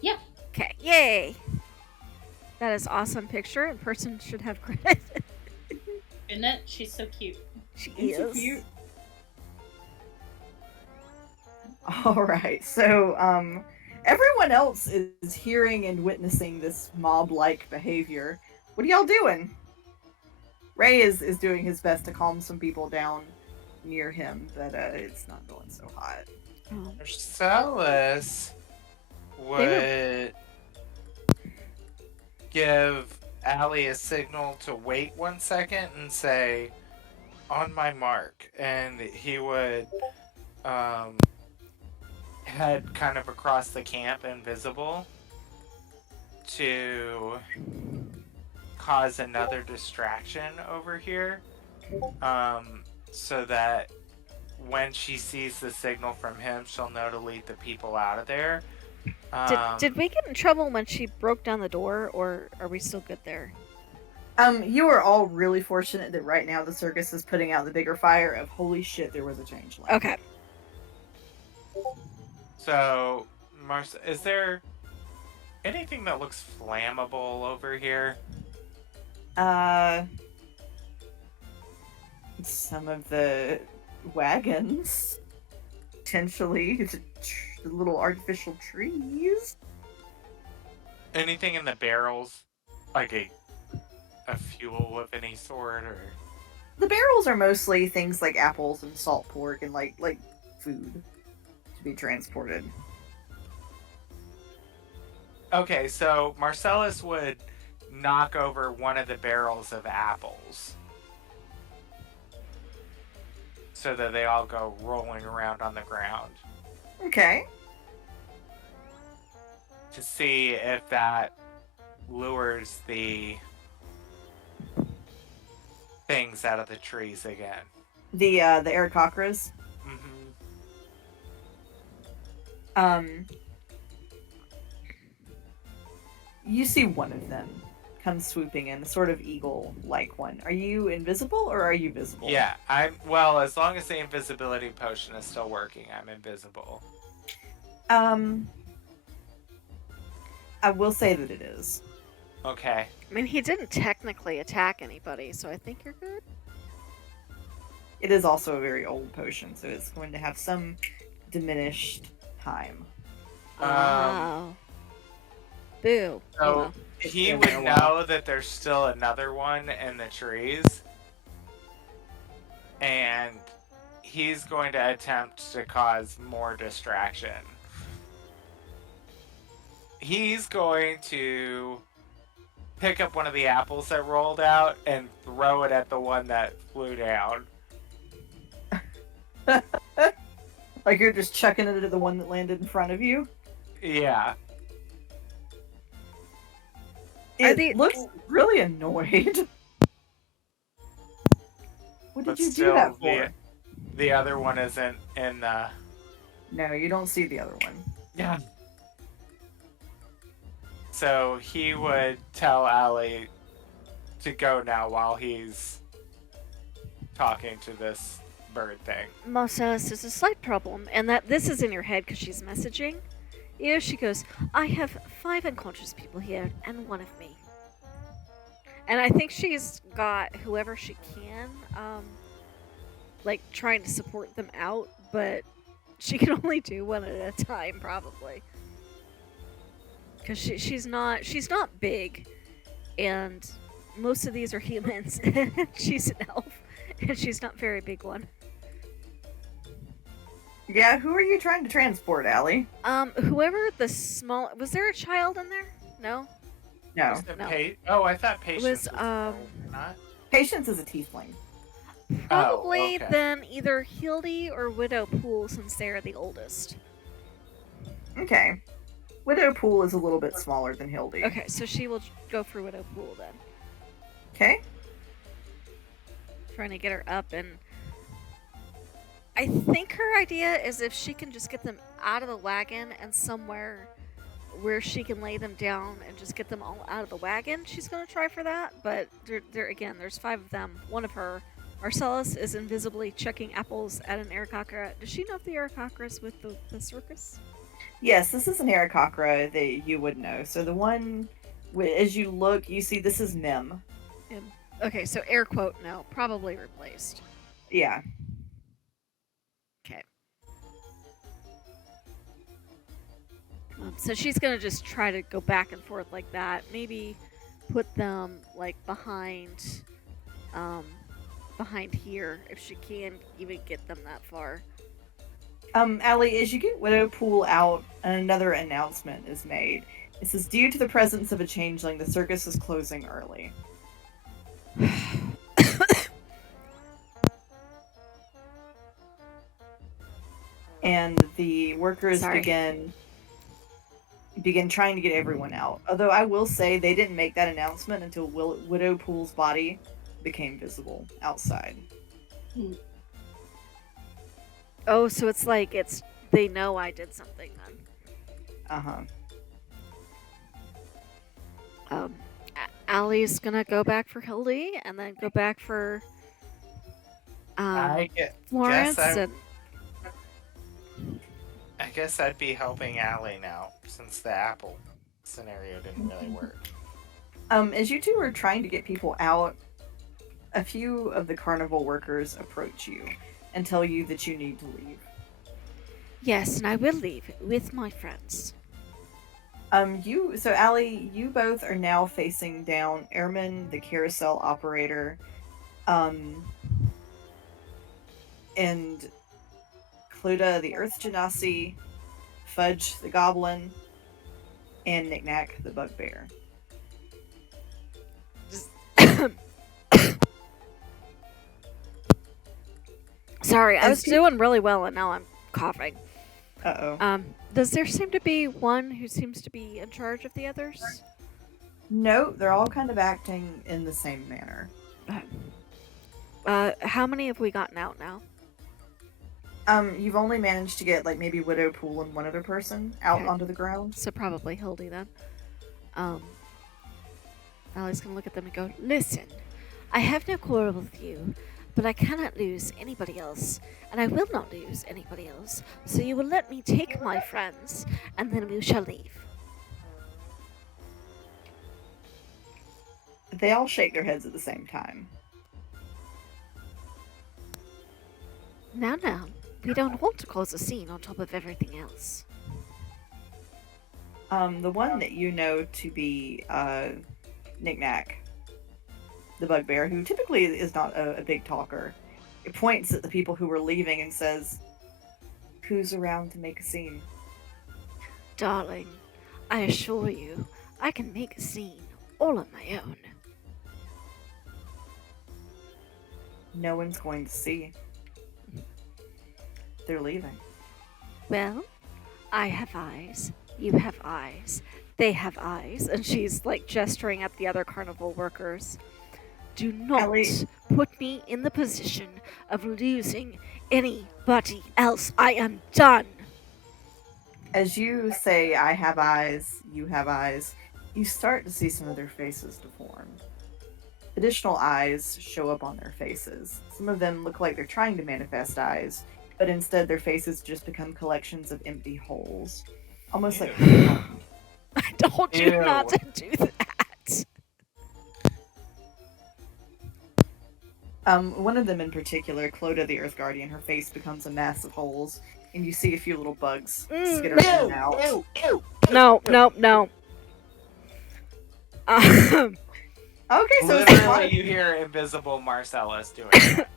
Yeah. Okay, yay! That is awesome picture and person should have credit. Isn't it? She's so cute. She is. So cute. Alright, so everyone else is hearing and witnessing this mob-like behavior. What are y'all doing? Ray is doing his best to calm some people down near him, but it's not going so hot. Marcellus would give Alli a signal to wait 1 second and say, "On my mark," and he would head kind of across the camp invisible to cause another distraction over here, so that when she sees the signal from him, she'll know to lead the people out of there. Did we get in trouble when she broke down the door, or are we still good there? You are all really fortunate that right now the circus is putting out the bigger fire of holy shit, there was a changeling. Okay. So, is there anything that looks flammable over here? Some of the wagons, potentially, the little artificial trees. Anything in the barrels, like a fuel of any sort, or the barrels are mostly things like apples and salt pork and like food to be transported. Okay, so Marcellus would knock over one of the barrels of apples so that they all go rolling around on the ground. Okay. To see if that lures the things out of the trees again. The Aarakocras. You see one of them come swooping in, a sort of eagle-like one. Are you invisible or are you visible? Yeah, well, as long as the invisibility potion is still working, I'm invisible. I will say that it is. Okay. I mean, he didn't technically attack anybody, so I think you're good. It is also a very old potion, so it's going to have some diminished time. Oh. Boo. So he would know that there's still another one in the trees, and he's going to attempt to cause more distraction. He's going to pick up one of the apples that rolled out and throw it at the one that flew down. Like you're just chucking it at the one that landed in front of you? Yeah. It looks really annoyed. What did you do that for? The other one isn't in the... No, you don't see the other one. Yeah. So he would tell Alli to go now while he's talking to this bird thing. Marcellus, there's a slight problem, and that this is in your head because she's messaging. Yeah, she goes, I have 5 unconscious people here, and 1 of me. And I think she's got whoever she can, like, trying to support them out, but she can only do 1 at a time, probably. Because she's not big, and most of these are humans, and she's an elf, and she's not a very big one. Yeah, who are you trying to transport, Alli? Whoever the small... Was there a child in there? No? No. Oh, I thought Patience was not? Patience is a tiefling. Probably then either Hildy or Widow Pool, since they're the oldest. Okay. Widow Pool is a little bit smaller than Hildy. Okay, so she will go for Widow Pool then. Okay. Trying to get her up, and I think her idea is if she can just get them out of the wagon and somewhere where she can lay them down and just get them all out of the wagon, she's going to try for that. But again, there's 5 of them. 1 of her. Marcellus is invisibly chucking apples at an Aarakocra. Does she know if the Aarakocra is with the circus? Yes, this is an Aarakocra that you would know. So the one, as you look, you see this is Mim. Okay, so air quote no, probably replaced. Yeah. Okay. So she's gonna just try to go back and forth like that. Maybe put them like behind here if she can even get them that far. Alli, as you get Widow Pool out, another announcement is made. It says, due to the presence of a changeling, the circus is closing early. And the workers begin trying to get everyone out. Although I will say they didn't make that announcement until Widow Pool's body became visible outside. Oh, so it's like they know I did something then. Alli's gonna go back for Hildy and then go back for Florence. I guess I'd be helping Alli now, since the apple scenario didn't really work. As you two are trying to get people out, a few of the carnival workers approach you and tell you that you need to leave. Yes, and I will leave with my friends. So Alli, you both are now facing down Airman, the carousel operator, and Cluda, the Earth Genasi, Fudge, the Goblin, and Knick-Knack, the Bugbear. Sorry, I was doing really well and now I'm coughing. Uh-oh. Does there seem to be one who seems to be in charge of the others? No, they're all kind of acting in the same manner. How many have we gotten out now? You've only managed to get, like, maybe Widow Pool and one other person out Okay. onto the ground. So probably Hildy then. Alli's gonna look at them and go, "Listen, I have no quarrel with you, but I cannot lose anybody else, and I will not lose anybody else. So you will let me take my friends, and then we shall leave." They all shake their heads at the same time. Now, we don't want to cause a scene on top of everything else. The one that you know to be Knick-Knack, the bugbear, who typically is not a big talker, it points at the people who were leaving and says, "Who's around to make a scene?" Darling, I assure you, I can make a scene all on my own. No one's going to see. They're leaving. Well, I have eyes. You have eyes. They have eyes. And she's like gesturing at the other carnival workers. Do not Alli, put me in the position of losing anybody else. I am done. as you say, "I have eyes, you have eyes," you start to see some of their faces deform. Additional eyes show up on their faces. Some of them look like they're trying to manifest eyes, but instead their faces just become collections of empty holes. Almost like I told you not to do that. One of them in particular, Clodagh the Earth Guardian, her face becomes a mass of holes, and you see a few little bugs skitter in and out. No. Okay, so it's Literally, you hear invisible Marcellus doing it.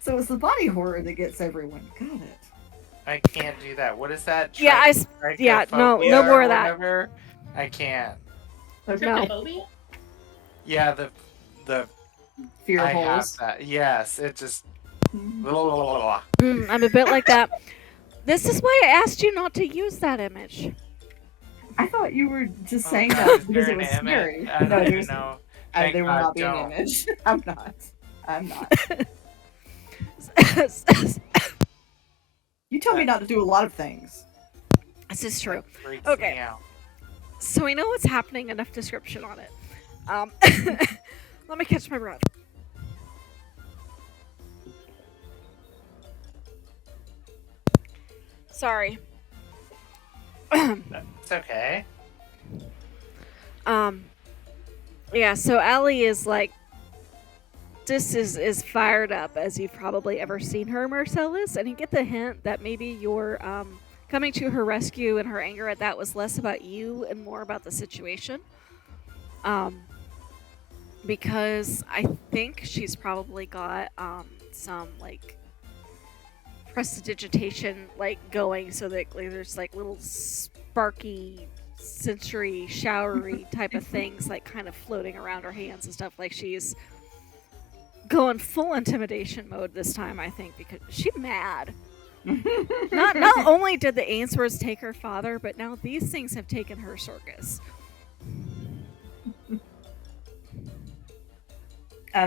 so it's the body horror that gets everyone. Got it. I can't do that. What is that? Yeah, no more of that. Whatever? I can't. Okay. No. Trypophobia? Yeah, the Fear of I have holes. that. Yes, it just. Mhm. I'm a bit like that. This is why I asked you not to use that image. I thought you were just saying God, that is because there it was an image? scary. I don't No, even there's know. there Thank will God, not be don't. an image. I'm not. You tell me not to do a lot of things. This is true. That freaks Okay. me out. So we know what's happening, enough description on it. Let me catch my breath. Sorry. It's okay. Yeah, so Alli is like, this is fired up as you've probably ever seen her, Marcellus, and you get the hint that maybe your coming to her rescue and her anger at that was less about you and more about the situation. Because I think she's probably got some like prestidigitation like going, so that like, there's like little sparky, sensory, showery type of things like kind of floating around her hands and stuff. Like she's going full intimidation mode this time, I think, because she's mad. Not only did the Ainsworths take her father, but now these things have taken her circus.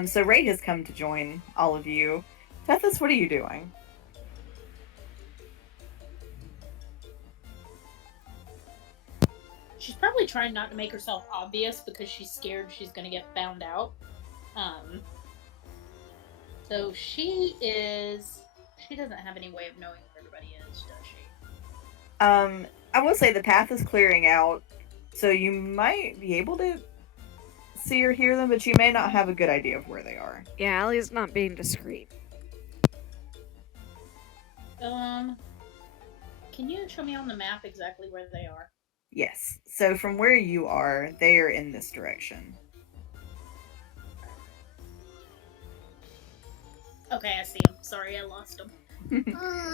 So Ray has come to join all of you. Tethys, what are you doing? She's probably trying not to make herself obvious because she's scared she's gonna get found out. So she doesn't have any way of knowing where everybody is, does she? I will say the path is clearing out, so you might be able to see or hear them, but you may not have a good idea of where they are. Yeah, Alli's not being discreet. Can you show me on the map exactly where they are? Yes. So from where you are, they are in this direction. Okay, I see them. Sorry, I lost them.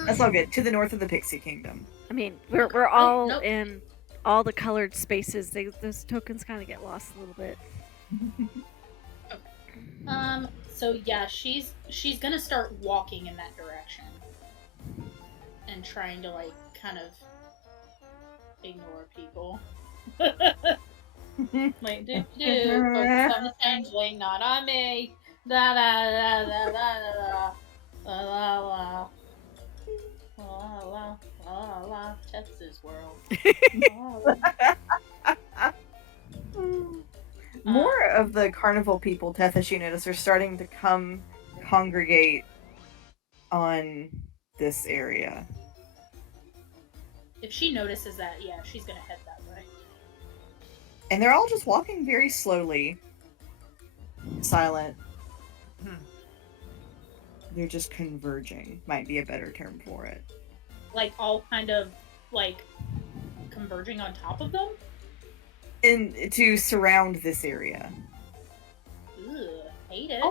That's all good. To the north of the Pixie Kingdom. I mean, we're all nope. in all the colored spaces. Those tokens kind of get lost a little bit. So yeah, she's gonna start walking in that direction and trying to like kind of ignore people. Like, focus on the changeling, not on me. Da da da da da da la la la la la la Tethys world. More of the carnival people, Tethys, you notice, are starting to come congregate on this area. If she notices that, yeah, she's gonna head that way. And they're all just walking very slowly. Silent. They're just converging, might be a better term for it. Like, all kind of, like, converging on top of them? To surround this area. Ugh, hate it.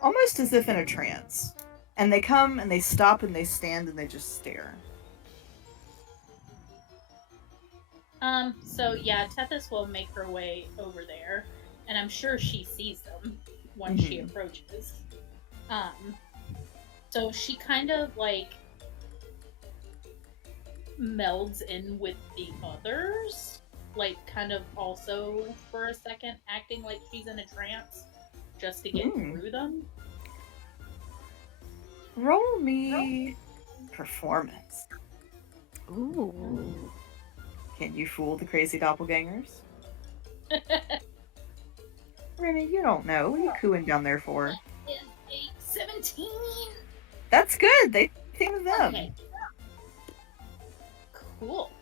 Almost as if in a trance. And they come and they stop and they stand and they just stare. So yeah, Tethys will make her way over there, and I'm sure she sees them once she approaches. So she kind of, like, melds in with the others, like, kind of also for a second acting like she's in a trance just to get through them. Roll me performance. Ooh. Can you fool the crazy doppelgangers? Remy, you don't know. What are you cooing down there for? 17. That's good. They think of them. Okay. Cool.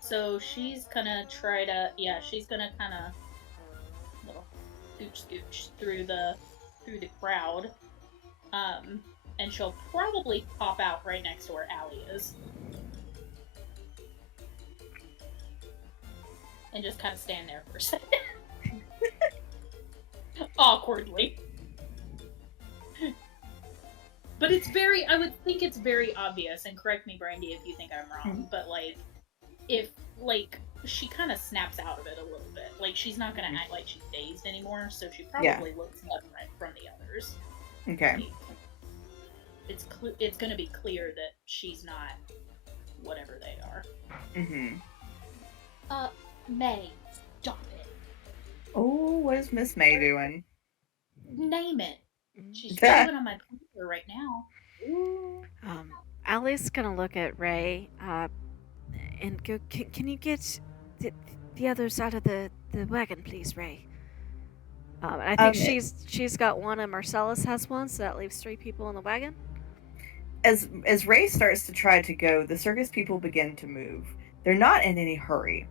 So she's gonna try to, she's gonna kind of little scooch through the crowd. And she'll probably pop out right next to where Alli is. And just kind of stand there for a second. Awkwardly. But it's I would think it's very obvious, and correct me, Brandy, if you think I'm wrong, but, like, if, like, she kind of snaps out of it a little bit. Like, she's not going to act like she's dazed anymore, so she probably looks different from the others. Okay. Like, it's going to be clear that she's not whatever they are. May, stop it. Oh, what is Miss May doing? Name it. She's driving on my computer right now. Alli's gonna look at Ray and go, can you get the other side of the wagon, please, Ray? And I think she's got one and Marcellus has one, so that leaves 3 people in the wagon. As Ray starts to try to go, the circus people begin to move. They're not in any hurry.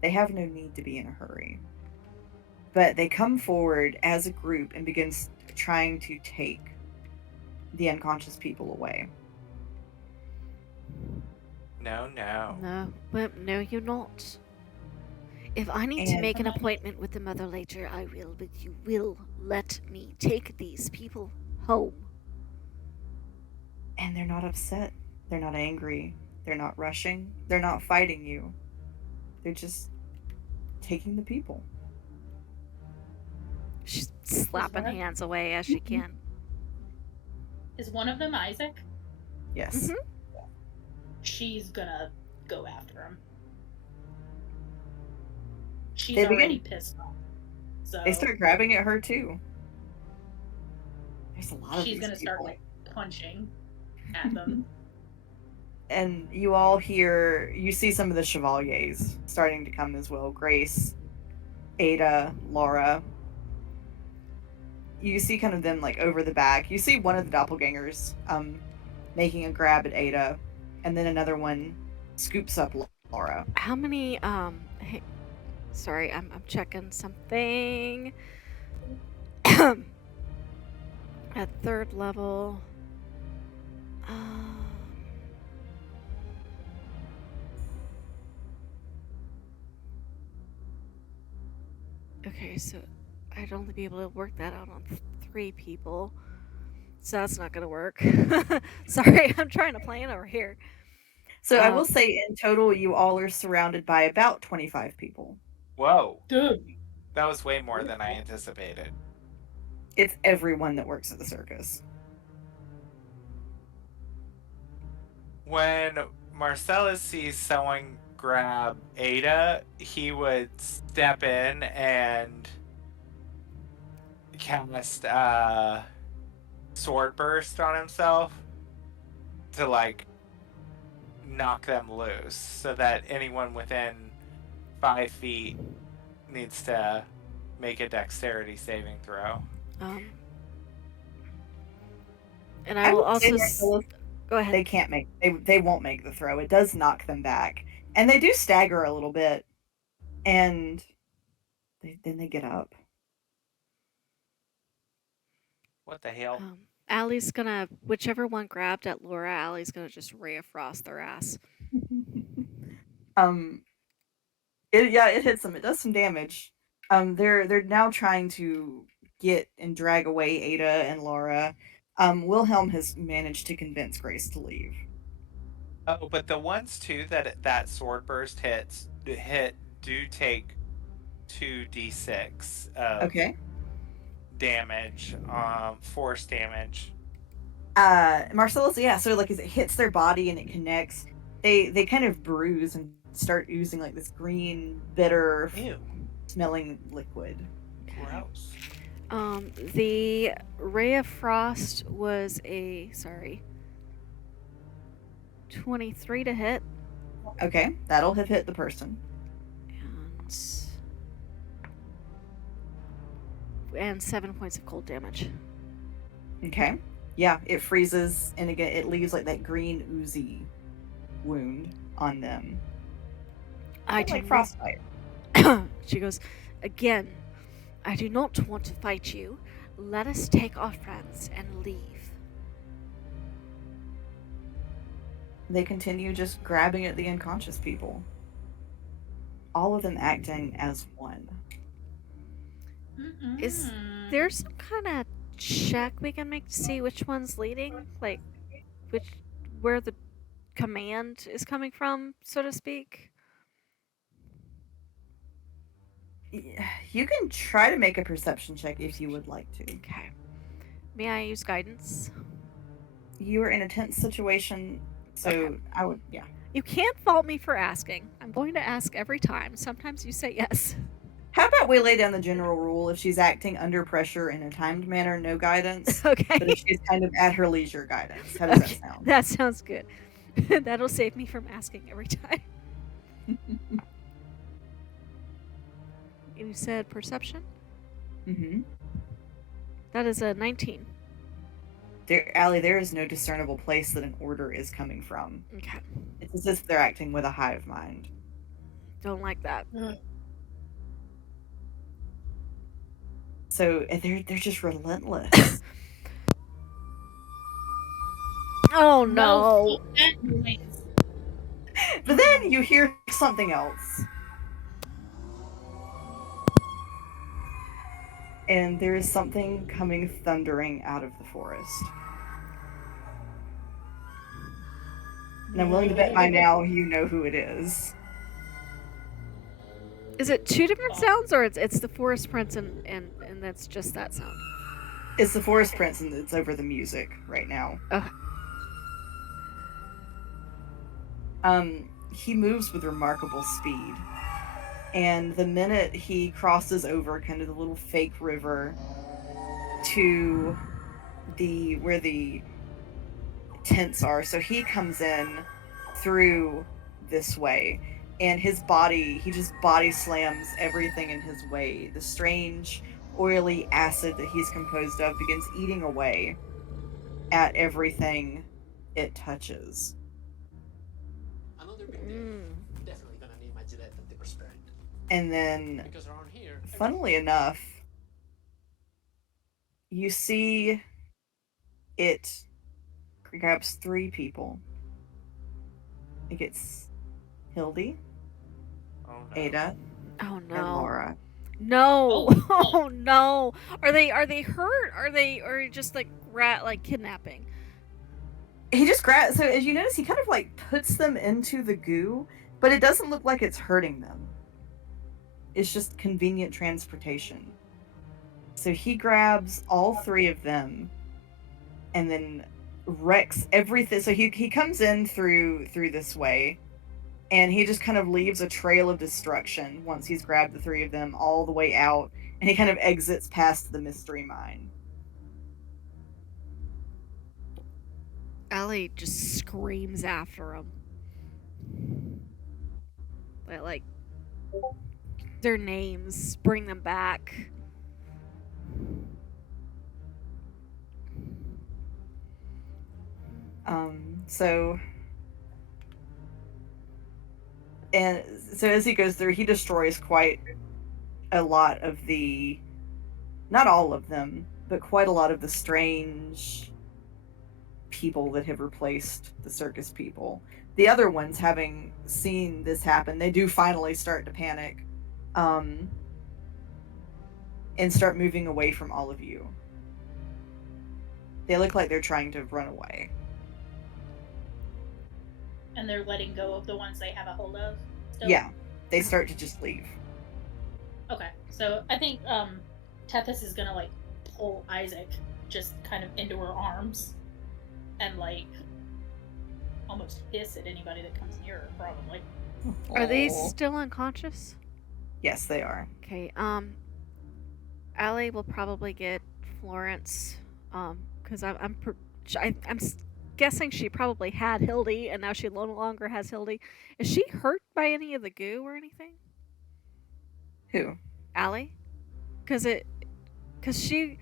They have no need to be in a hurry. But they come forward as a group and begin trying to take the unconscious people away. No. No, but no, you're not. If I need to make an appointment with the mother later, I will, but you will let me take these people home. And they're not upset. They're not angry. They're not rushing. They're not fighting you. They're just taking the people. She's slapping hands away as she can. Is one of them Isaac? Yes. She's gonna go after him. She's already pissed off. So they start grabbing at her too. There's a lot of she's gonna start, like, punching at them. And you all you see some of the chevaliers starting to come as well. Grace, Ada, Laura. You see kind of them, like, over the back. You see one of the doppelgangers making a grab at Ada, and then another one scoops up Laura. How many, hey, sorry, I'm checking something. At 3rd level. Okay, so I'd only be able to work that out on 3 people. So that's not going to work. Sorry, I'm trying to plan over here. So I will say, in total, you all are surrounded by about 25 people. Whoa. Dude. That was way more than I anticipated. It's everyone that works at the circus. When Marcellus sees someone grab Ada, he would step in and cast sword burst on himself to like knock them loose, so that anyone within 5 feet needs to make a dexterity saving throw. And I will also go ahead. They can't make. They won't make the throw. It does knock them back, and they do stagger a little bit, and then they get up. What the hell? Alli's gonna, whichever one grabbed at Laura, Alli's gonna just ray of frost their ass. It hits them. It does some damage. They're now trying to get and drag away Ada and Laura. Wilhelm has managed to convince Grace to leave. Oh, but the ones too that sword burst hit do take 2d6 of damage, force damage. Marcellus, yeah. So like as it hits their body and it connects, they kind of bruise and start oozing like this green, bitter, smelling liquid. Gross. The ray of frost was 23 to hit. Okay, that'll have hit the person. And 7 points of cold damage. Okay. Yeah, it freezes, and again, it leaves like that green oozy wound on them. I like frostbite. She goes, again, I do not want to fight you. Let us take our friends and leave. They continue just grabbing at the unconscious people. All of them acting as one. Is there some kind of check we can make to see which one's leading? Like, where the command is coming from, so to speak? You can try to make a perception check if you would like to. Okay. May I use guidance? You are in a tense situation, so I would, yeah. You can't fault me for asking. I'm going to ask every time. Sometimes you say yes. How about we lay down the general rule? If she's acting under pressure in a timed manner, no guidance. Okay. But if she's kind of at her leisure, guidance. How does that sound? That sounds good. That'll save me from asking every time. You said perception? Mm-hmm. That is a 19. Alli, there is no discernible place that an order is coming from. Okay. It's as if they're acting with a hive mind. Don't like that. So they're just relentless. Oh no! But then you hear something else. And there is something coming thundering out of the forest. And I'm willing to bet by now you know who it is. Is it two different sounds, or it's the forest prince and that's just that sound? It's the forest prince and it's over the music right now. He moves with remarkable speed. And the minute he crosses over kind of the little fake river to where the tents are, so he comes in through this way, and he just body slams everything in his way. The strange oily acid that he's composed of begins eating away at everything it touches. And then, funnily enough, you see it grabs 3 people. It gets Hildy, Ada, and Laura. No! Oh no! Are they hurt? Or just like kidnapping? He just grabs. So as you notice, he kind of like puts them into the goo, but it doesn't look like it's hurting them. It's just convenient transportation. So he grabs all 3 of them and then wrecks everything. So he comes in through this way, and he just kind of leaves a trail of destruction once he's grabbed the 3 of them all the way out, And he kind of exits past the mystery mine. Alli just screams after him. Like, their names, bring them back. So as he goes through, he destroys quite a lot of not all of them, but quite a lot of the strange people that have replaced the circus people. The other ones, having seen this happen, they do finally start to panic, and start moving away from all of you. They look like they're trying to run away. And they're letting go of the ones they have a hold of still? Yeah, they start to just leave. Okay, so I think Tethys is gonna like pull Isaac just kind of into her arms and like almost hiss at anybody that comes near her, probably. Are they still unconscious? Yes, they are. Okay, Alli will probably get Florence, because I'm guessing she probably had Hildy, and now she no longer has Hildy. Is she hurt by any of the goo or anything? Who? Alli? Because she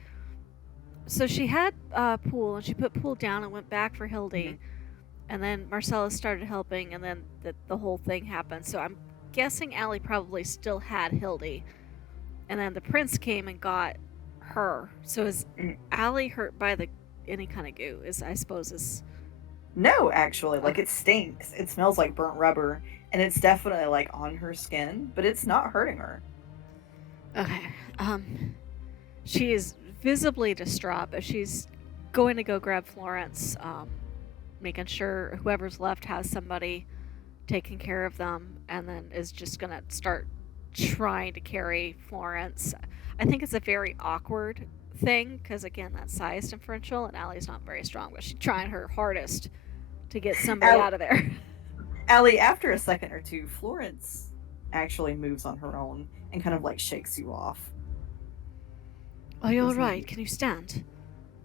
had Pool, and she put Pool down and went back for Hildy, mm-hmm. And then Marcellus started helping, and then the whole thing happened. So I'm guessing Alli probably still had Hildy, and then the prince came and got her. So is Alli hurt by any kind of goo? I suppose is. No, actually, like it stinks. It smells like burnt rubber, and it's definitely like on her skin, but it's not hurting her. Okay. She is visibly distraught, but she's going to go grab Florence, making sure whoever's left has somebody taking care of them, and then is just going to start trying to carry Florence. I think it's a very awkward thing, because again, that size differential, and Alli's not very strong, but she's trying her hardest to get somebody out of there. Alli, after a second or two, Florence actually moves on her own and kind of like shakes you off. Are you alright? Can you stand?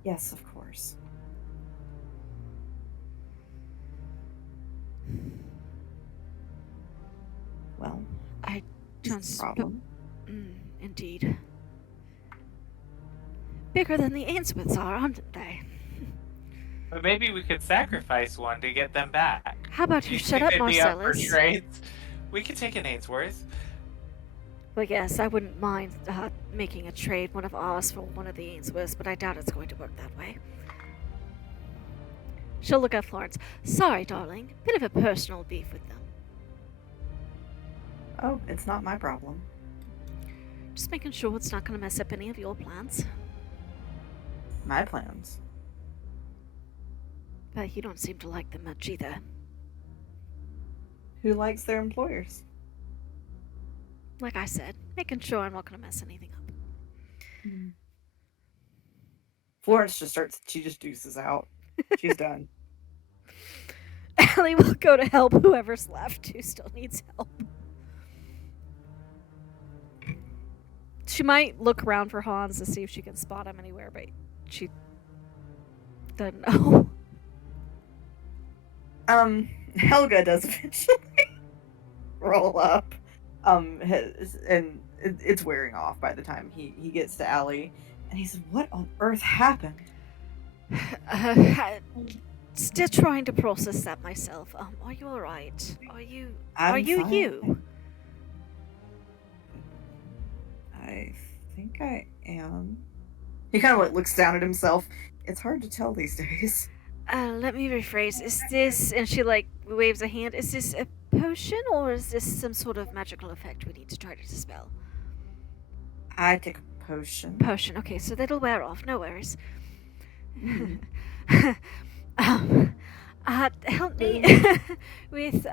Yes, of course. Well, I don't problem. Indeed. Bigger than the Ainsworths are, aren't they? But maybe we could sacrifice one to get them back. How about you shut up, Marcellus? We could take an Ainsworth. Well, yes, I wouldn't mind making a trade, one of ours for one of the Ainsworths, but I doubt it's going to work that way. She'll look at Florence. Sorry, darling. Bit of a personal beef with them. Oh, it's not my problem. Just making sure it's not going to mess up any of your plans. My plans? But you don't seem to like them much either. Who likes their employers? Like I said, making sure I'm not going to mess anything up. Florence she just deuces out. She's done. Alli will go to help whoever's left who still needs help. She might look around for Hans to see if she can spot him anywhere, but she doesn't know. Helga does eventually roll up. And it's wearing off by the time he gets to Alli, and he says, "What on earth happened?" Still trying to process that myself. Are you all right? Are you fine. you? I think I am. He kind of like looks down at himself. It's hard to tell these days. Let me rephrase. Is this, and she like waves a hand, is this a potion or is this some sort of magical effect we need to try to dispel? I take a potion. Potion, okay, so that'll wear off, no worries. Help me with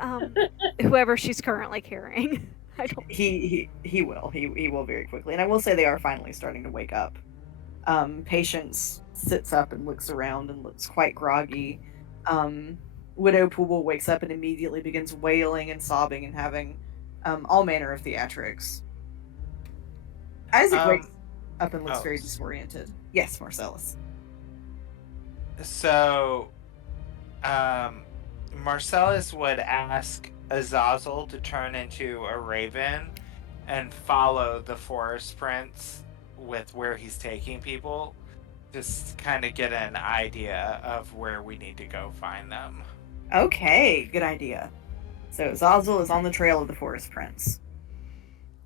whoever she's currently carrying. I don't. He will. He will very quickly. And I will say they are finally starting to wake up. Patience sits up and looks around and looks quite groggy. Widow Pool wakes up and immediately begins wailing and sobbing and having all manner of theatrics. Isaac wakes up and looks very disoriented. Yes, Marcellus. So, Marcellus would ask Azazel to turn into a raven and follow the forest prince with where he's taking people. Just kind of get an idea of where we need to go find them. Okay, good idea. So Azazel is on the trail of the forest prince.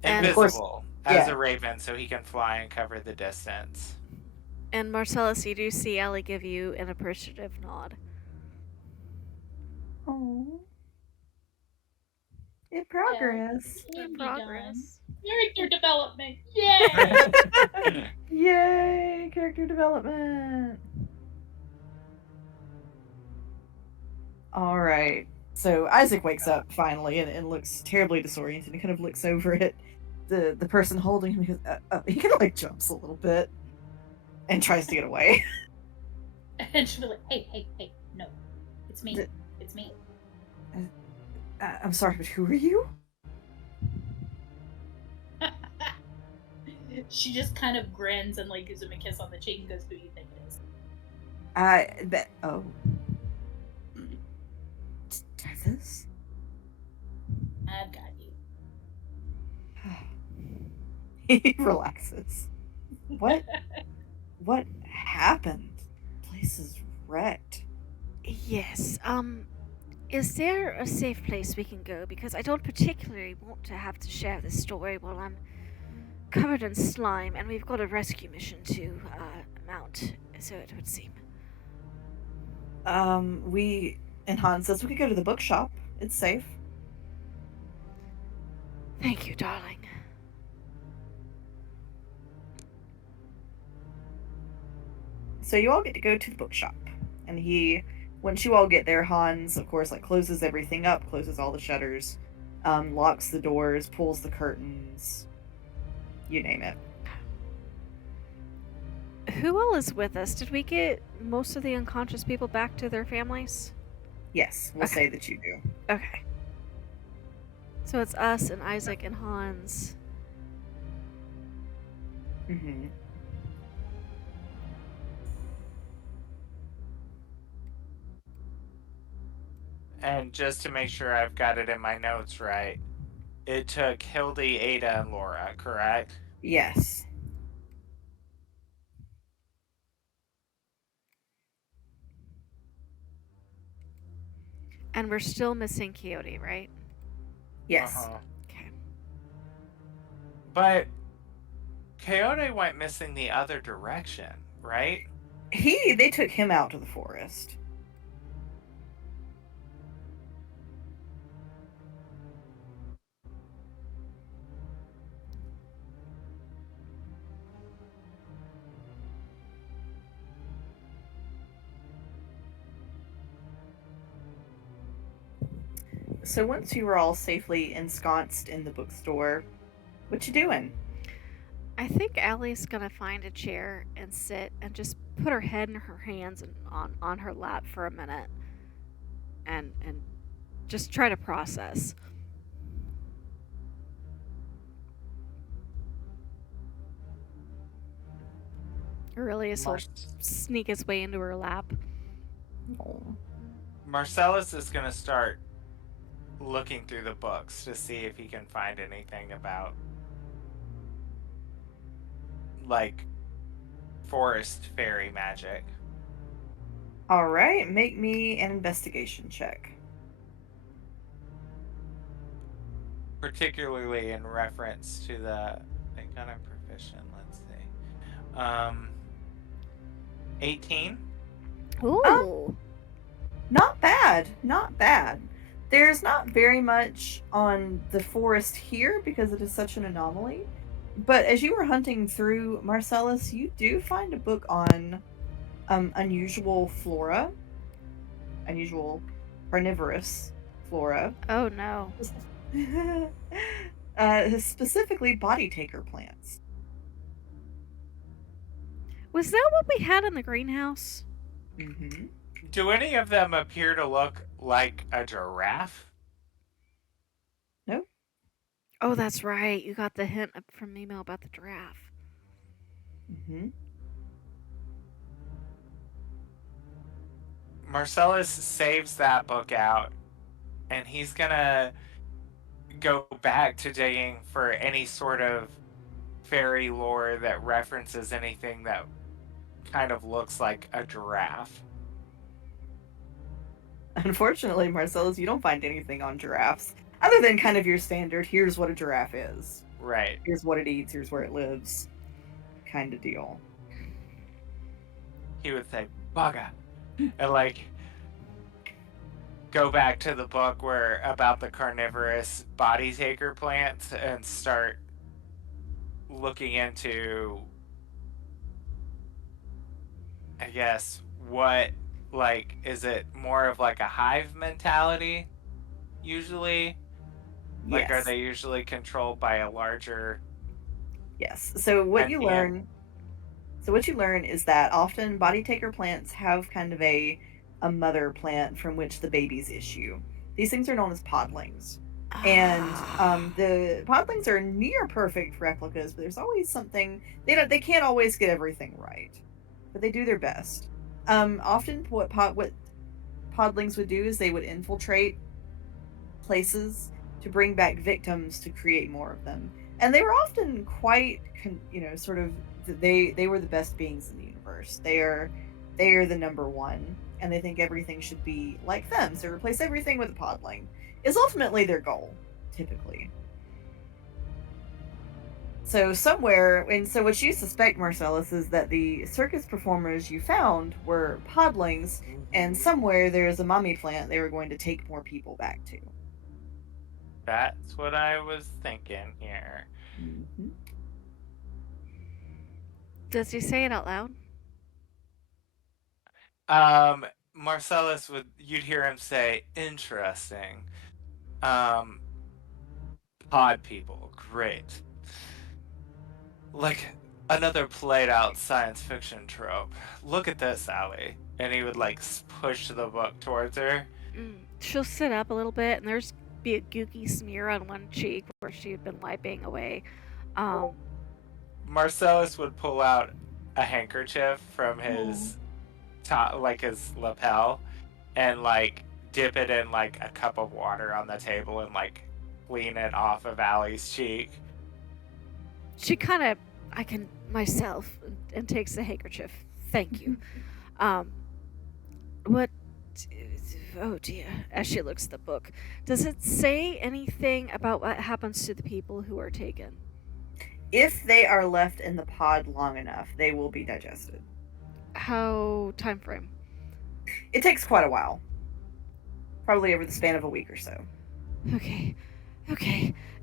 Invisible as a raven, so he can fly and cover the distance. And Marcellus, you do see Alli give you an appreciative nod. Oh. In progress. In progress. Character development. Yay! Yay! Character development. All right. So Isaac wakes up finally and looks terribly disoriented and kind of looks over at the person holding him. He kind of like jumps a little bit and tries to get away. And she'll be like, hey, no. It's me. It's me. I'm sorry, but who are you? She just kind of grins and like gives him a kiss on the cheek and goes, who do you think it is? Tethys? I've got you. He relaxes. What happened? The place is wrecked. Yes, is there a safe place we can go? Because I don't particularly want to have to share this story while I'm covered in slime, and we've got a rescue mission to mount, so it would seem. And Hans says we could go to the bookshop. It's safe. Thank you, darling. So you all get to go to the bookshop, and once you all get there, Hans, of course, like closes everything up, closes all the shutters, locks the doors, pulls the curtains, you name it. Who all is with us? Did we get most of the unconscious people back to their families? Yes, we'll say that you do. Okay. So it's us and Isaac and Hans. Mm-hmm. And just to make sure I've got it in my notes right, it took Hildy, Ada, and Laura, correct? Yes. And we're still missing Coyote, right? Yes. Okay. But Coyote went missing the other direction, right? They took him out to the forest. So once you were all safely ensconced in the bookstore, what you doing? I think Allie's gonna find a chair and sit and just put her head in her hands and on her lap for a minute and just try to process. Aurelius will sneak his way into her lap. Oh. Marcellus is going to start looking through the books to see if he can find anything about, like, forest fairy magic. All right, make me an investigation check. Particularly in reference to the... Thank God I'm proficient, let's see. 18? Ooh. Not bad, not bad. There's not very much on the forest here because it is such an anomaly. But as you were hunting through, Marcellus, you do find a book on unusual flora. Unusual carnivorous flora. Oh no. Specifically body taker plants. Was that what we had in the greenhouse? Mm-hmm. Do any of them appear to look like a giraffe? No. Oh, that's right. You got the hint from Mimo about the giraffe. Mm-hmm. Marcellus saves that book out, and he's gonna go back to digging for any sort of fairy lore that references anything that kind of looks like a giraffe. Unfortunately, Marcellus, you don't find anything on giraffes other than kind of your standard. Here's what a giraffe is. Right. Here's what it eats. Here's where it lives. Kind of deal. He would say "bugger," and like go back to the book where about the carnivorous body taker plants and start looking into, I guess, what, like, is it more of like a hive mentality usually? Like, are Yes. they usually controlled by a larger Yes. So what you sentient? learn is that often body taker plants have kind of a mother plant from which the babies issue. These things are known as podlings. And the podlings are near perfect replicas, but there's always something they can't always get everything right, but they do their best. Often what podlings would do is they would infiltrate places to bring back victims to create more of them, and they were often quite sort of they were the best beings in the universe. They are the number one, and they think everything should be like them, so replace everything with a podling is ultimately their goal, typically. So what you suspect, Marcellus, is that the circus performers you found were podlings, and somewhere there's a mummy plant they were going to take more people back to. That's what I was thinking here. Mm-hmm. Does he say it out loud? Marcellus you'd hear him say, interesting. Pod people, great. Like another played out science fiction trope. Look at this, Alli. And he would like push the book towards her. She'll sit up a little bit, and there's be a gooky smear on one cheek where she had been wiping away. Marcellus would pull out a handkerchief from his top, like his lapel, and like dip it in like a cup of water on the table and like clean it off of Alli's cheek. She kind of, I can myself, and takes the handkerchief. Thank you. What? Oh dear. As she looks at the book, does it say anything about what happens to the people who are taken? If they are left in the pod long enough, they will be digested. How time frame? It takes quite a while. Probably over the span of a week or so. Okay.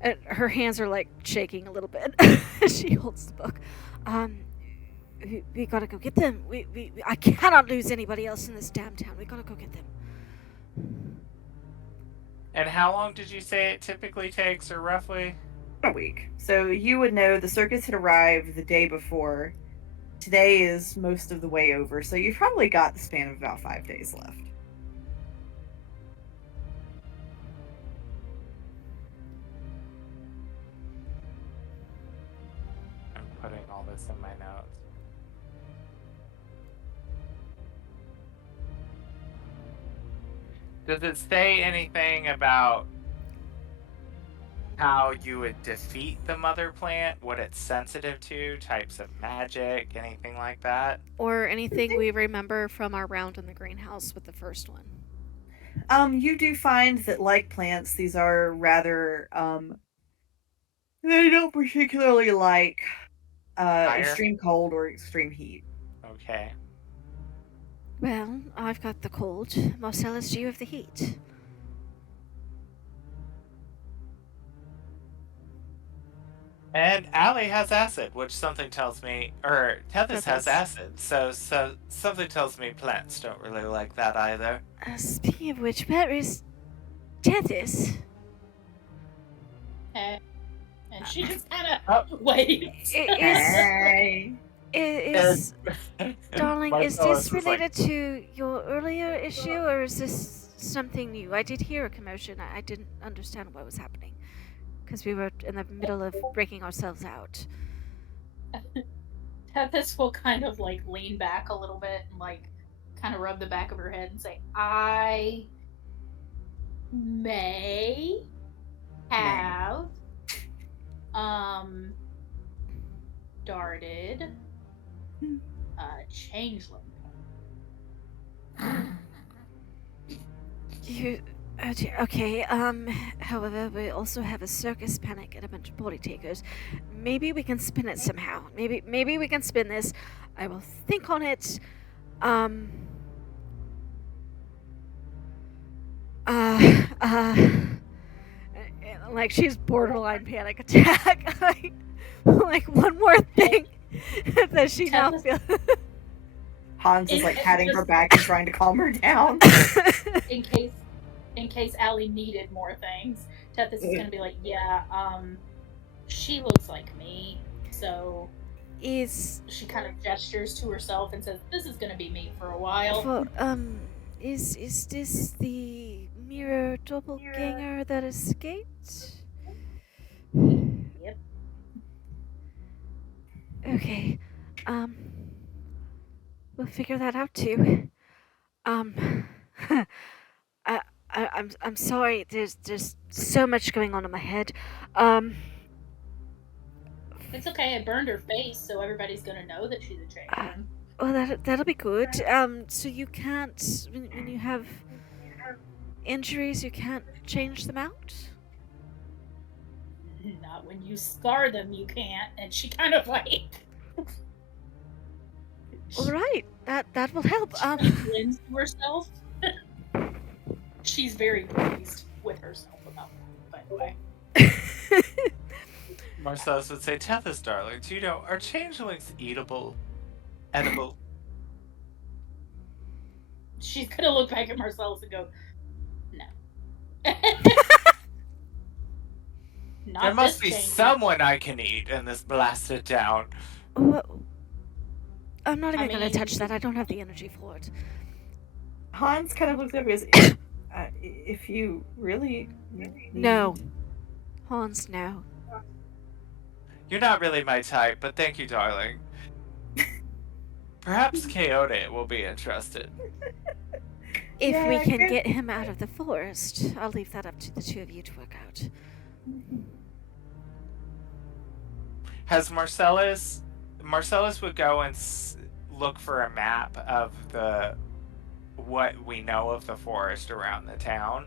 And her hands are like shaking a little bit as she holds the book. We gotta go get them. I cannot lose anybody else in this damn town. We gotta go get them. And how long did you say it typically takes, or roughly? A week. So you would know the circus had arrived the day before. Today is most of the way over, so you've probably got the span of about 5 days left. I'm putting all this in my notes. Does it say anything about how you would defeat the mother plant, what it's sensitive to, types of magic, anything like that? Or anything we remember from our round in the greenhouse with the first one? You do find that, like plants, these are rather, they don't particularly like extreme cold or extreme heat. Okay. Well, I've got the cold. Marcellus, do you have the heat? And Alli has acid, which something tells me, or Tethys has acid, so something tells me plants don't really like that either. Speaking of which, where is Tethys? And she just kind of waits. Darling, is this related to your earlier issue, or is this something new? I did hear a commotion. I didn't understand what was happening. because we were in the middle of breaking ourselves out. Tethys will kind of like lean back a little bit and like kind of rub the back of her head and say, I may have darted a changeling. Okay, however, we also have a circus panic and a bunch of body takers. Maybe we can spin it somehow. Maybe we can spin this. I will think on it. Like she's borderline panic attack. like one more thing that she now feels. Hans is like patting her back and trying to calm her down. In case Alli needed more things, Tethys is gonna be like, yeah, she looks like me, so she kind of gestures to herself and says, this is gonna be me for a while. Is this the mirror doppelganger that escaped? Yep. Okay. We'll figure that out too. I'm sorry. There's so much going on in my head. It's okay. I burned her face, so everybody's gonna know that she's a changeling. Well, that'll be good. So you can't, when you have injuries, you can't change them out? Not when you scar them, you can't. And she kind of like... All right, that will help. She cleansed herself. She's very pleased with herself about that, by the way. Marcellus would say, Tethys, darlings, you know, are changelings edible? She's gonna look back at Marcellus and go, no. There must be someone I can eat in this blasted town. I'm not even gonna touch that. I don't have the energy for it. Hans kind of looks up and goes, if you really No. Hans, no. You're not really my type, but thank you, darling. Perhaps Coyote will be interested. If we can get him out of the forest, I'll leave that up to the two of you to work out. Has Marcellus would go and look for a map of what we know of the forest around the town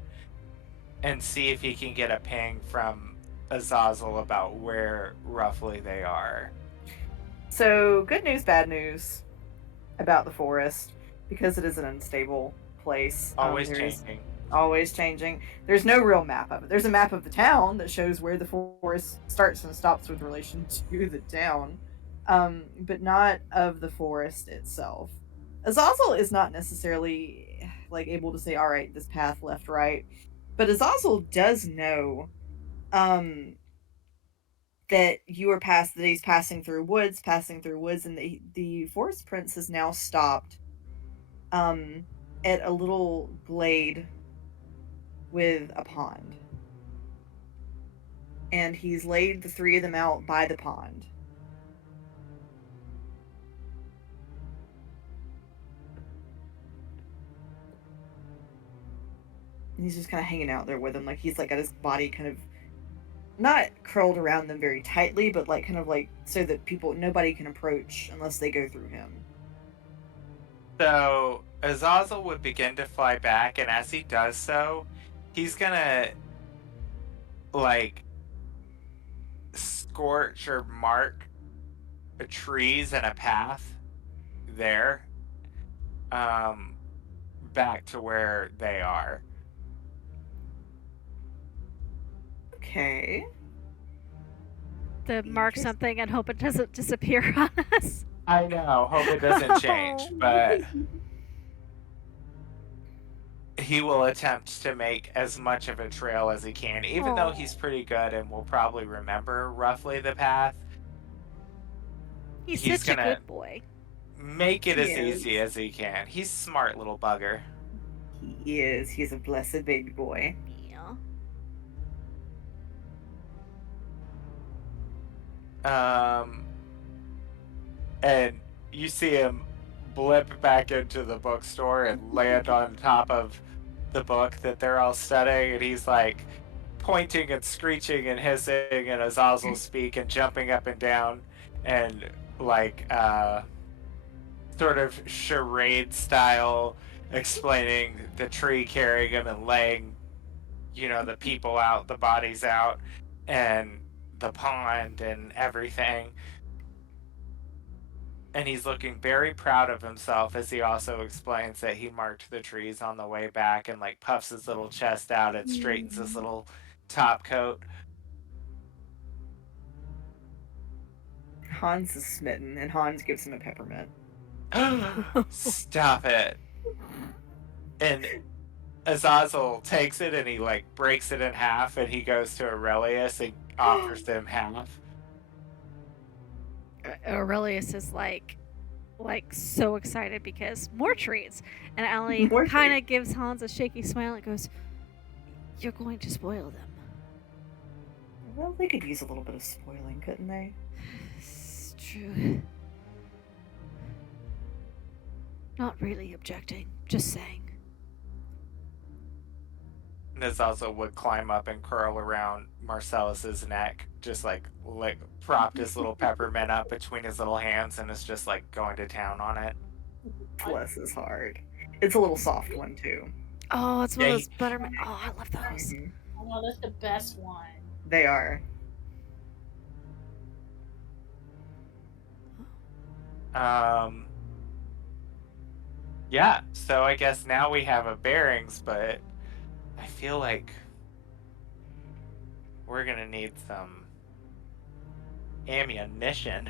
and see if he can get a ping from Azazel about where roughly they are. So, good news, bad news about the forest, because it is an unstable place. Always changing. Always changing. There's no real map of it. There's a map of the town that shows where the forest starts and stops with relation to the town, but not of the forest itself. Azazel is not necessarily like able to say, all right, this path left, right, but Azazel does know that he's passing through woods, and the forest prince has now stopped at a little glade with a pond. And he's laid the three of them out by the pond. And he's just kind of hanging out there with them. Like, he's like got his body kind of not curled around them very tightly, but like kind of like so that nobody can approach unless they go through him. So Azazel would begin to fly back, and as he does so, he's gonna like scorch or mark trees and a path there, back to where they are. Okay. To mark something and hope it doesn't disappear on us. I know, hope it doesn't change, but he will attempt to make as much of a trail as he can, even though he's pretty good and will probably remember roughly the path. He's such a good boy. Make it as easy as he can. He's a smart little bugger. He is. He's a blessed baby boy. Yeah. And you see him blip back into the bookstore and land on top of the book that they're all studying, and he's like pointing and screeching and hissing and Azazel speak and jumping up and down and like sort of charade style explaining the tree carrying him and laying, the people out, the bodies out, and the pond and everything. And he's looking very proud of himself as he also explains that he marked the trees on the way back and like puffs his little chest out and straightens his little top coat. Hans is smitten, and Hans gives him a peppermint. Stop it. And Azazel takes it and he like breaks it in half, and he goes to Aurelius and offers him half. Aurelius is like so excited because more treats, and Alli More kind of treats. gives Hans a shaky smile and goes, "You're going to spoil them." Well, they could use a little bit of spoiling, couldn't they? It's true. Not really objecting, just saying. Azazel would climb up and curl around Marcellus's neck, just like propped his little peppermint up between his little hands, and is just like going to town on it. Bless his heart. It's a little soft one too. Oh, it's one of those buttermint. Oh, I love those. Oh, that's the best one. They are. Yeah, so I guess now we have a bearings, but I feel like we're gonna need some ammunition.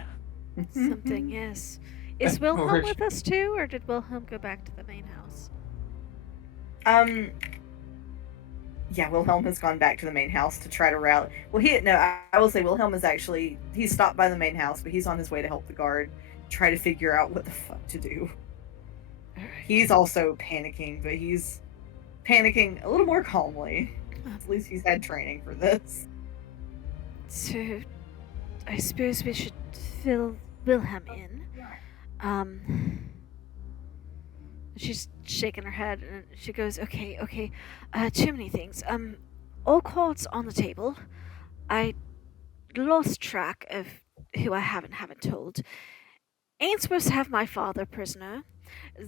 Something, yes. Is Wilhelm with us too, or did Wilhelm go back to the main house? Yeah, Wilhelm has gone back to the main house to try to rally. Well, I will say Wilhelm is actually, he stopped by the main house, but he's on his way to help the guard try to figure out what the fuck to do. He's also panicking, but he's panicking a little more calmly. At least he's had training for this. So, I suppose we should fill Wilhelm in. She's shaking her head and she goes, okay, too many things. All cards on the table. I lost track of who I haven't told. Ain't supposed to have my father prisoner.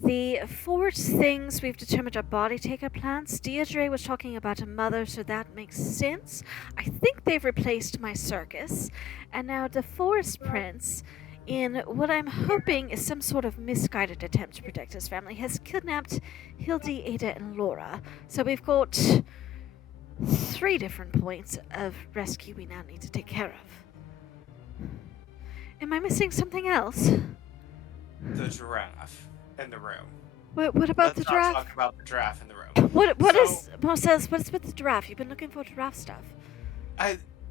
The forward things we've determined are body taker plants. Deirdre was talking about a mother, so that makes sense. I think they've replaced my circus. And now the forest prince, in what I'm hoping is some sort of misguided attempt to protect his family, has kidnapped Hildy, Ada, and Laura. So we've got 3 different points of rescue we now need to take care of. Am I missing something else? The giraffe in the room. What about the giraffe? Let's talk about the giraffe in the room. What is Marcellus? What's with the giraffe? You've been looking for giraffe stuff.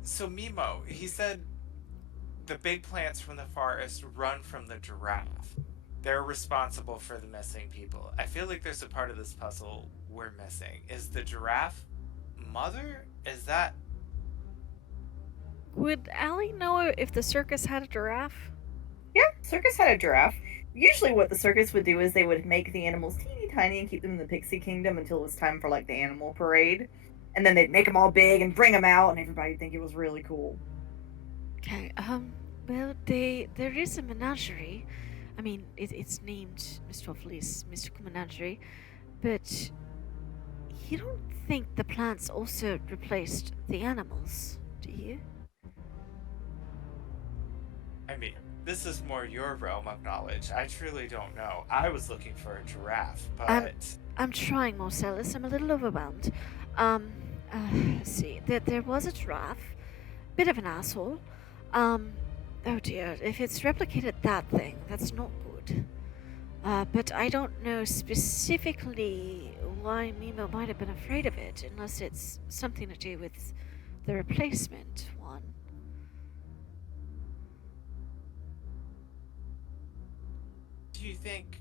So Mimo, he said the big plants from the forest run from the giraffe. They're responsible for the missing people. I feel like there's a part of this puzzle we're missing. Is the giraffe mother? Is that... Would Alli know if the circus had a giraffe? Yeah, circus had a giraffe. Usually what the circus would do is they would make the animals teeny tiny and keep them in the pixie kingdom until it was time for like the animal parade. And then they'd make them all big and bring them out and everybody'd think it was really cool. Okay, well, there is a menagerie. I mean, it's named Mistopheles Mystical Menagerie, but you don't think the plants also replaced the animals, do you? I mean, this is more your realm of knowledge. I truly don't know. I was looking for a giraffe, but... I'm trying, Marcellus. I'm a little overwhelmed. Let's see. There was a giraffe. Bit of an asshole. Oh dear. If it's replicated that thing, that's not good. But I don't know specifically why Mimo might have been afraid of it, unless it's something to do with the replacement one. Do you think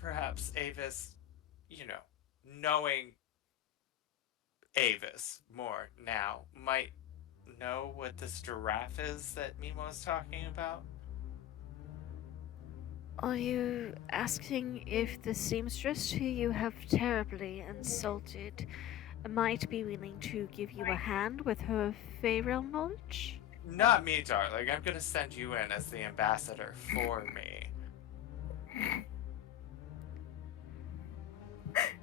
perhaps Avis, knowing Avis more now, might know what this giraffe is that Mimo's talking about? Are you asking if the seamstress who you have terribly insulted might be willing to give you a hand with her Feyreal knowledge? Not me, darling. I'm gonna send you in as the ambassador for me.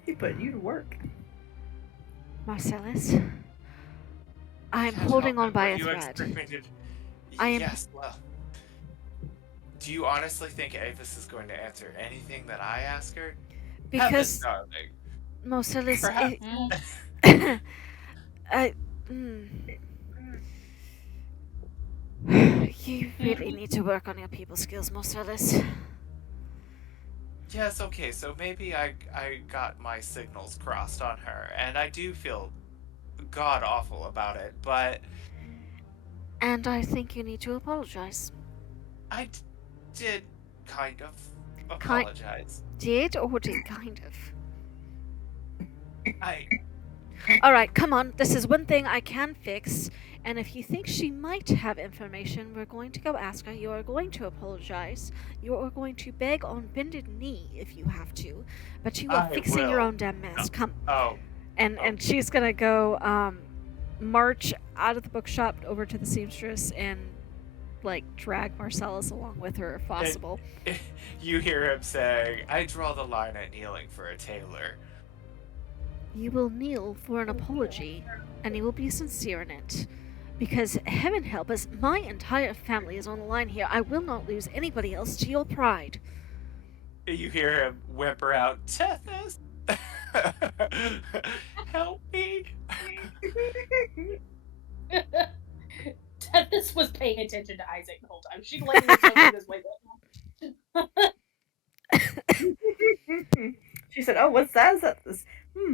He put you to work. Marcellus, I'm Can't holding help on it. by What a do you thread. expect me to... I am- Yes, well... Do you honestly think Avis is going to answer anything that I ask her? Because, Heavens, darling. Marcellus, Perhaps... You really need to work on your people skills, Marcellus. Yes, okay, so maybe I got my signals crossed on her, and I do feel god-awful about it, but... And I think you need to apologize. I did kind of apologize. Did or did kind of? Alright, come on. This is one thing I can fix. And if you think she might have information, we're going to go ask her. You are going to apologize. You are going to beg on bended knee if you have to. But you are fixing your own damn mess. Come. Oh. And she's gonna go march out of the bookshop over to the seamstress and like drag Marcellus along with her if possible. You hear him saying, I draw the line at kneeling for a tailor. You will kneel for an apology, and you will be sincere in it. Because, heaven help us, my entire family is on the line here. I will not lose anybody else to your pride. You hear him whimper out, Tethys! Help me! Tethys was paying attention to Isaac the whole time. She like looks over this way. She said, "Oh, what's that? Is that this?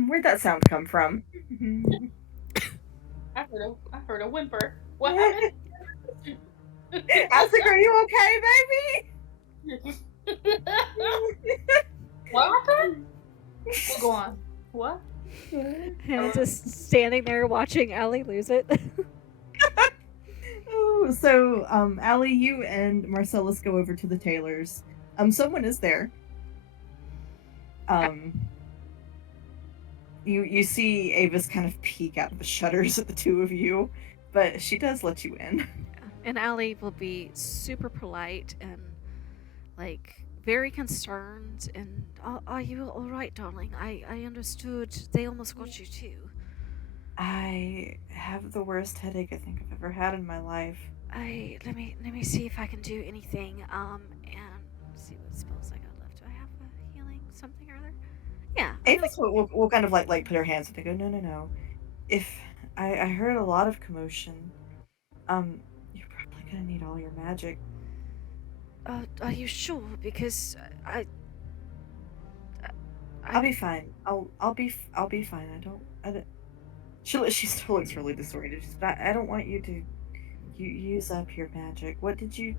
Where'd that sound come from?" I heard a whimper. What happened? Isaac, are you okay, baby? What happened? We'll go on. What? And just standing there watching Alli lose it. Oh, so Alli, you and Marcellus go over to the tailor's. Someone is there. You see Avis kind of peek out of the shutters at the two of you, but she does let you in. And Alli will be super polite and like very concerned. And are you all right, darling? I understood they almost got you too. I have the worst headache I think I've ever had in my life. Let me see if I can do anything. And see what spells I got left. Do I have a healing something or other? Yeah. Avis will kind of like put her hands up and go, no. If I heard a lot of commotion, you're probably gonna need all your magic. Are you sure? Because I'll be fine. I'll be fine. I don't. She still looks really disoriented. I don't want you to use up your magic. What did you?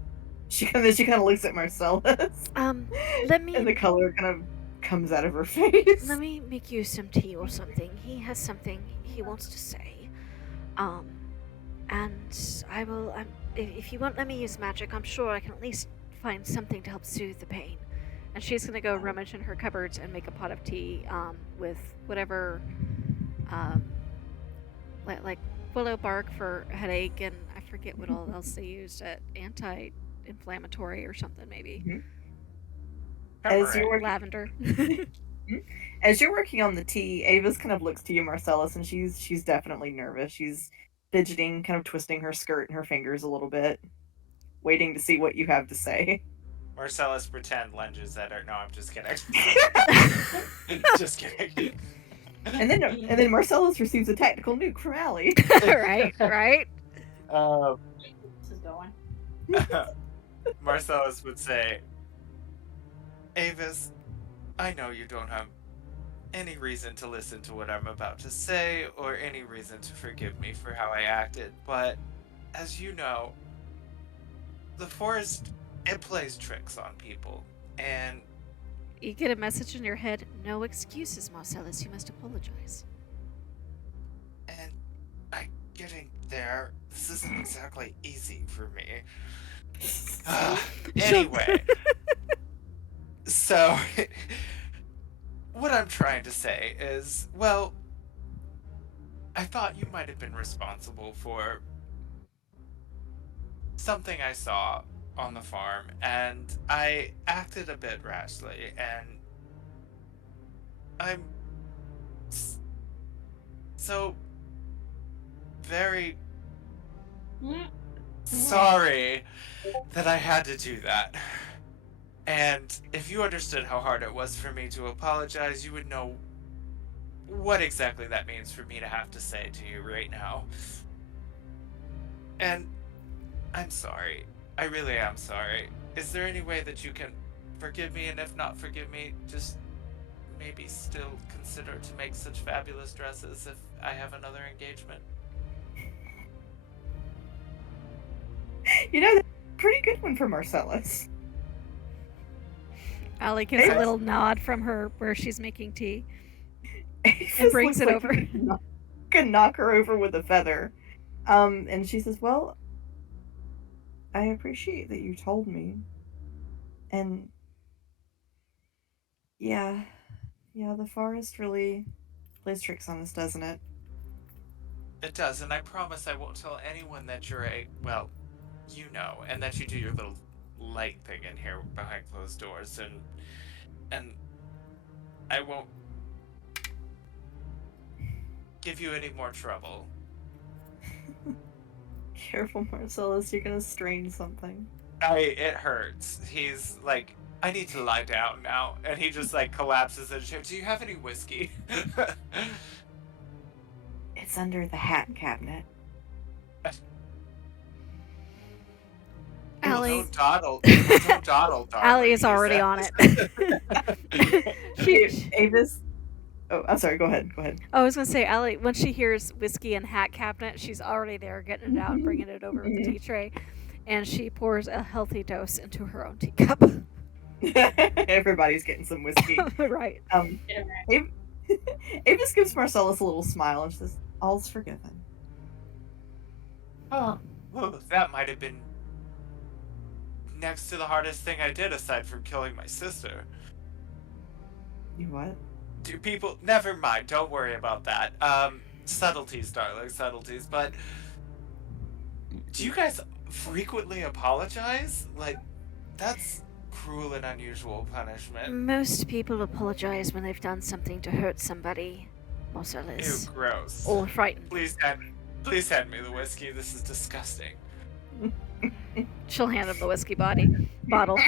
She kind of looks at Marcellus. Let me. And the color kind of comes out of her face. Let me make you some tea or something. He has something he wants to say. And I will. If you won't let me use magic, I'm sure I can at least find something to help soothe the pain. And she's gonna go rummage in her cupboards and make a pot of tea, with whatever, like willow bark for headache, and I forget what all else they used at anti-inflammatory or something maybe. Mm-hmm. Lavender. As you're working on the tea, Ava's kind of looks to you, Marcellus, and she's definitely nervous. She's fidgeting, kind of twisting her skirt and her fingers a little bit, waiting to see what you have to say. Marcellus pretend lunges at her. No, I'm just kidding. Just kidding. And then Marcellus receives a tactical nuke from Alli. Right. This is going. Marcellus would say, Avis, I know you don't have any reason to listen to what I'm about to say, or any reason to forgive me for how I acted, but as you know, the forest, it plays tricks on people, and... You get a message in your head, no excuses, Marcellus, you must apologize. And I'm getting there. This isn't exactly easy for me. She'll- Anyway, so what I'm trying to say is, well, I thought you might have been responsible for something I saw on the farm, and I acted a bit rashly, and I'm so very sorry that I had to do that. And if you understood how hard it was for me to apologize, you would know what exactly that means for me to have to say to you right now. And I'm sorry. I really am sorry. Is there any way that you can forgive me? And if not forgive me, just maybe still consider to make such fabulous dresses if I have another engagement? You know, that's a pretty good one for Marcellus. Alli gives a little nod from her where she's making tea. Avis and brings it looks over. like you can knock her over with a feather. And she says, well, I appreciate that you told me. And yeah, the forest really plays tricks on us, doesn't it? It does, and I promise I won't tell anyone that you're well, you know, and that you do your little light thing in here behind closed doors, and I won't give you any more trouble. Careful, Marcellus, you're gonna strain something. It hurts. He's like, I need to lie down now, and he just like collapses in a chair. Do you have any whiskey? It's under the hat cabinet. Alli. Don't dawdle. Don't dawdle, darling. Alli is already on it. Avis. Oh, I'm sorry. Go ahead. I was gonna say, Alli, when she hears whiskey and hat cabinet, she's already there, getting it out and bringing it over with the tea tray, and she pours a healthy dose into her own teacup. Everybody's getting some whiskey. Right. Avis gives Marcellus a little smile and says, "All's forgiven." Oh, well, that might have been next to the hardest thing I did aside from killing my sister. You what? Do people... Never mind, don't worry about that. Subtleties, darling, subtleties, but... Do you guys frequently apologize? Like, that's cruel and unusual punishment. Most people apologize when they've done something to hurt somebody, Marcellus. Ew, gross. Or frightened. Please hand me the whiskey, this is disgusting. She'll hand him the whiskey bottle.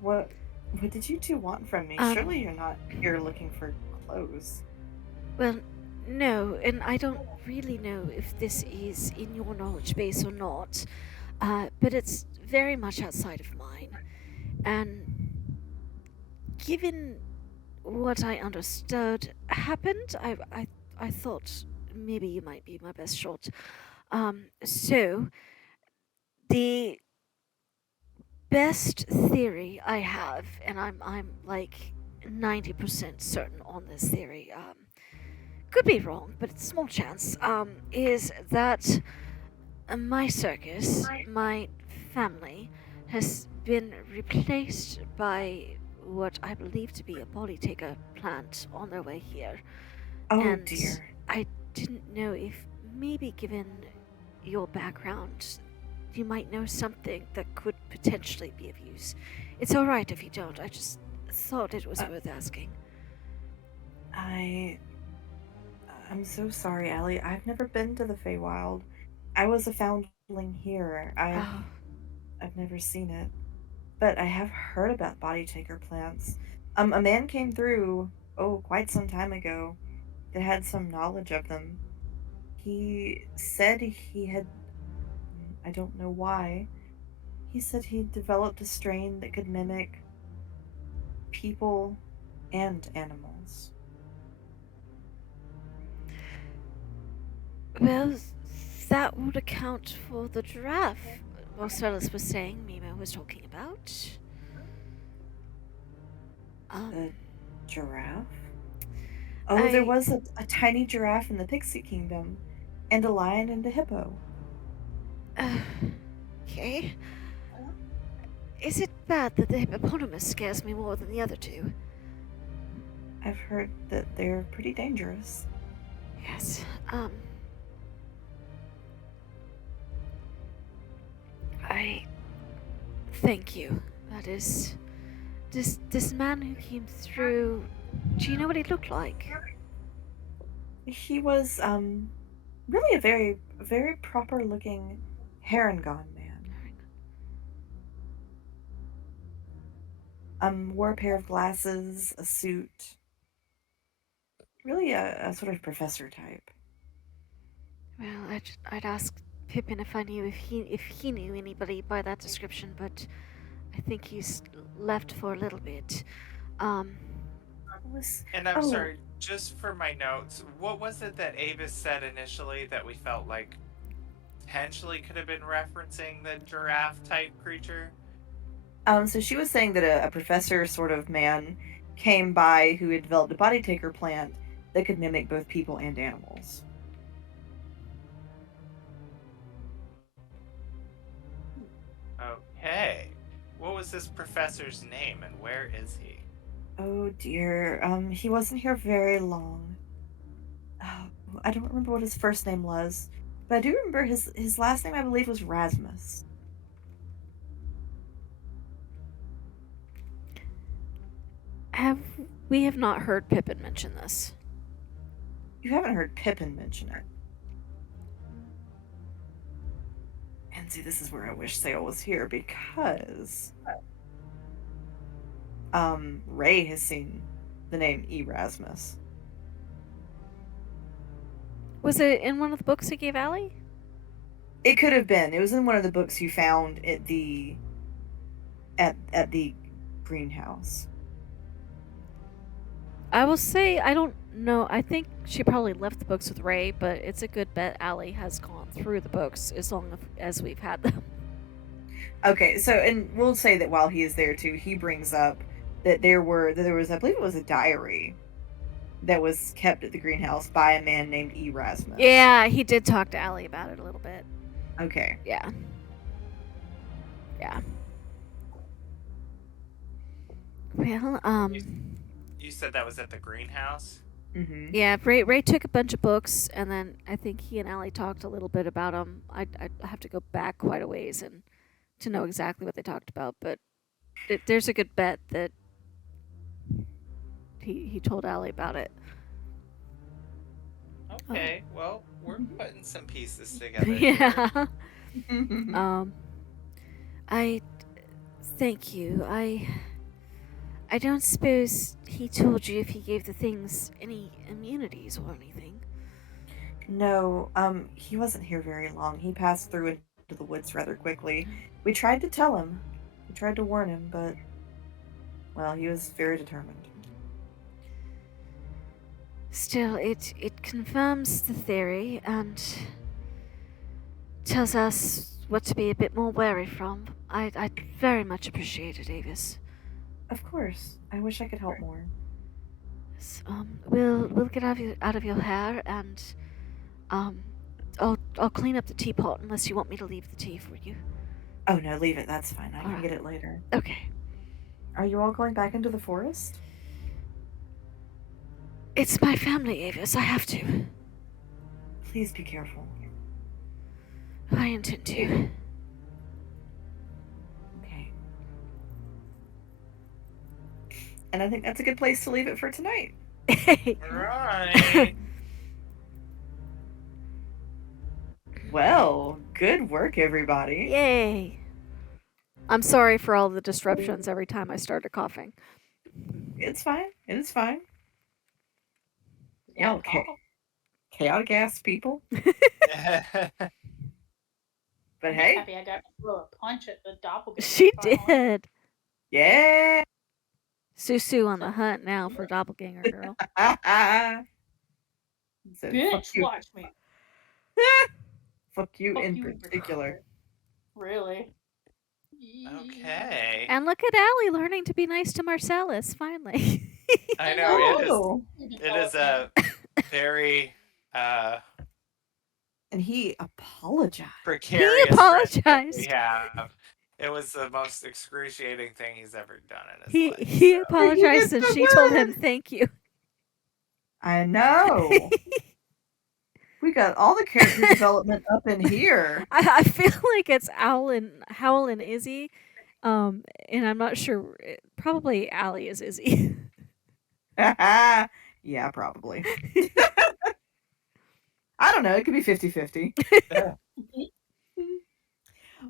What did you two want from me? Surely you're not here looking for clothes. Well, no, and I don't really know if this is in your knowledge base or not, but it's very much outside of mine. And given what I understood happened, I thought maybe you might be my best shot. So, the best theory I have, and I'm like 90% certain on this theory, could be wrong, but it's a small chance, is that my circus, my family, has been replaced by what I believe to be a body taker plant on their way here. Oh and dear. I didn't know if maybe given your background, you might know something that could potentially be of use. It's alright if you don't, I just thought it was worth asking. I'm so sorry, Alli. I've never been to the Feywild. I was a foundling here. I've never seen it. But I have heard about body taker plants. A man came through, quite some time ago, that had some knowledge of them. He said he had, I don't know why, he said he developed a strain that could mimic people and animals. Well, that would account for the giraffe Marcellus was saying Mima was talking about. The giraffe? Oh, there was a tiny giraffe in the Pixie Kingdom. and a lion and a hippo. Okay. Is it bad that the hippopotamus scares me more than the other two? I've heard that they're pretty dangerous. Yes. I thank you. That is this man who came through. Do you know what he looked like? He was really a very proper looking Harangon man. Wore a pair of glasses, a suit. Really a sort of professor type. Well, I'd ask Pippin if I knew if he knew anybody by that description, but I think he's left for a little bit. And I'm sorry, just for my notes, what was it that Avis said initially that we felt like potentially could have been referencing the giraffe type creature? So she was saying that a professor sort of man came by who had developed a body taker plant that could mimic both people and animals. Okay. What was this professor's name and where is he? Oh dear. He wasn't here very long. Oh, I don't remember what his first name was, but I do remember his last name, I believe, was Rasmus. We have not heard Pippin mention this. You haven't heard Pippin mention it. And see, this is where I wish Sale was here, because Ray has seen the name Erasmus. Was it in one of the books he gave Alli? It could have been. It was in one of the books you found at the greenhouse. I will say I don't know. I think she probably left the books with Ray, but it's a good bet Alli has gone through the books as long as we've had them. Okay, so and we'll say that while he is there too, he brings up that there was, I believe it was a diary that was kept at the greenhouse by a man named Erasmus. Yeah, he did talk to Alli about it a little bit. Okay. Yeah. Well, You said that was at the greenhouse? Mm-hmm. Yeah, Ray took a bunch of books, and then I think he and Alli talked a little bit about them. I'd have to go back quite a ways and to know exactly what they talked about, but there's a good bet that he told Alli about it. Okay, well, we're putting some pieces together. Yeah. I thank you. I don't suppose he told you if he gave the things any immunities or anything. No, he wasn't here very long. He passed through into the woods rather quickly. We tried to tell him. We tried to warn him, but well, he was very determined. Still, it confirms the theory and tells us what to be a bit more wary from. I'd very much appreciate it, Avis. Of course. I wish I could help more. Yes, we'll get out of your hair, and I'll clean up the teapot unless you want me to leave the tea for you. Oh no, leave it. That's fine. I can get it later. Okay. Are you all going back into the forest? It's my family, Avis. I have to. Please be careful. I intend to. Okay. And I think that's a good place to leave it for tonight. Right. Well, good work, everybody. Yay. I'm sorry for all the disruptions every time I started coughing. It's fine. It is fine. Yeah, okay. Chaotic ass people. But hey. I'm happy I got to throw a punch at the doppelganger. She did. Yeah. Susu on the hunt now for doppelganger girl. So, bitch, watch me. Fuck you in particular. Really? Okay. And look at Alli learning to be nice to Marcellus, finally. I know, it is a very And he apologized. precarious He apologized. Yeah, it was the most excruciating thing he's ever done in his life. He apologized and she told him thank you. I know. We got all the character development up in here. I feel like it's Howl and Izzy, and I'm not sure. Probably Alli is Izzy. Yeah, probably. I don't know. It could be 50-50.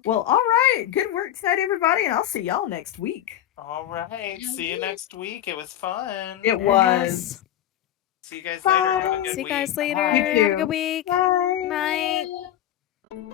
Well, all right. Good work tonight, everybody, and I'll see y'all next week. All right. See you next week. It was fun. It was. See you guys Bye. later. Have a good week. See you guys later. Bye. You too. Have a good week. Bye. Night.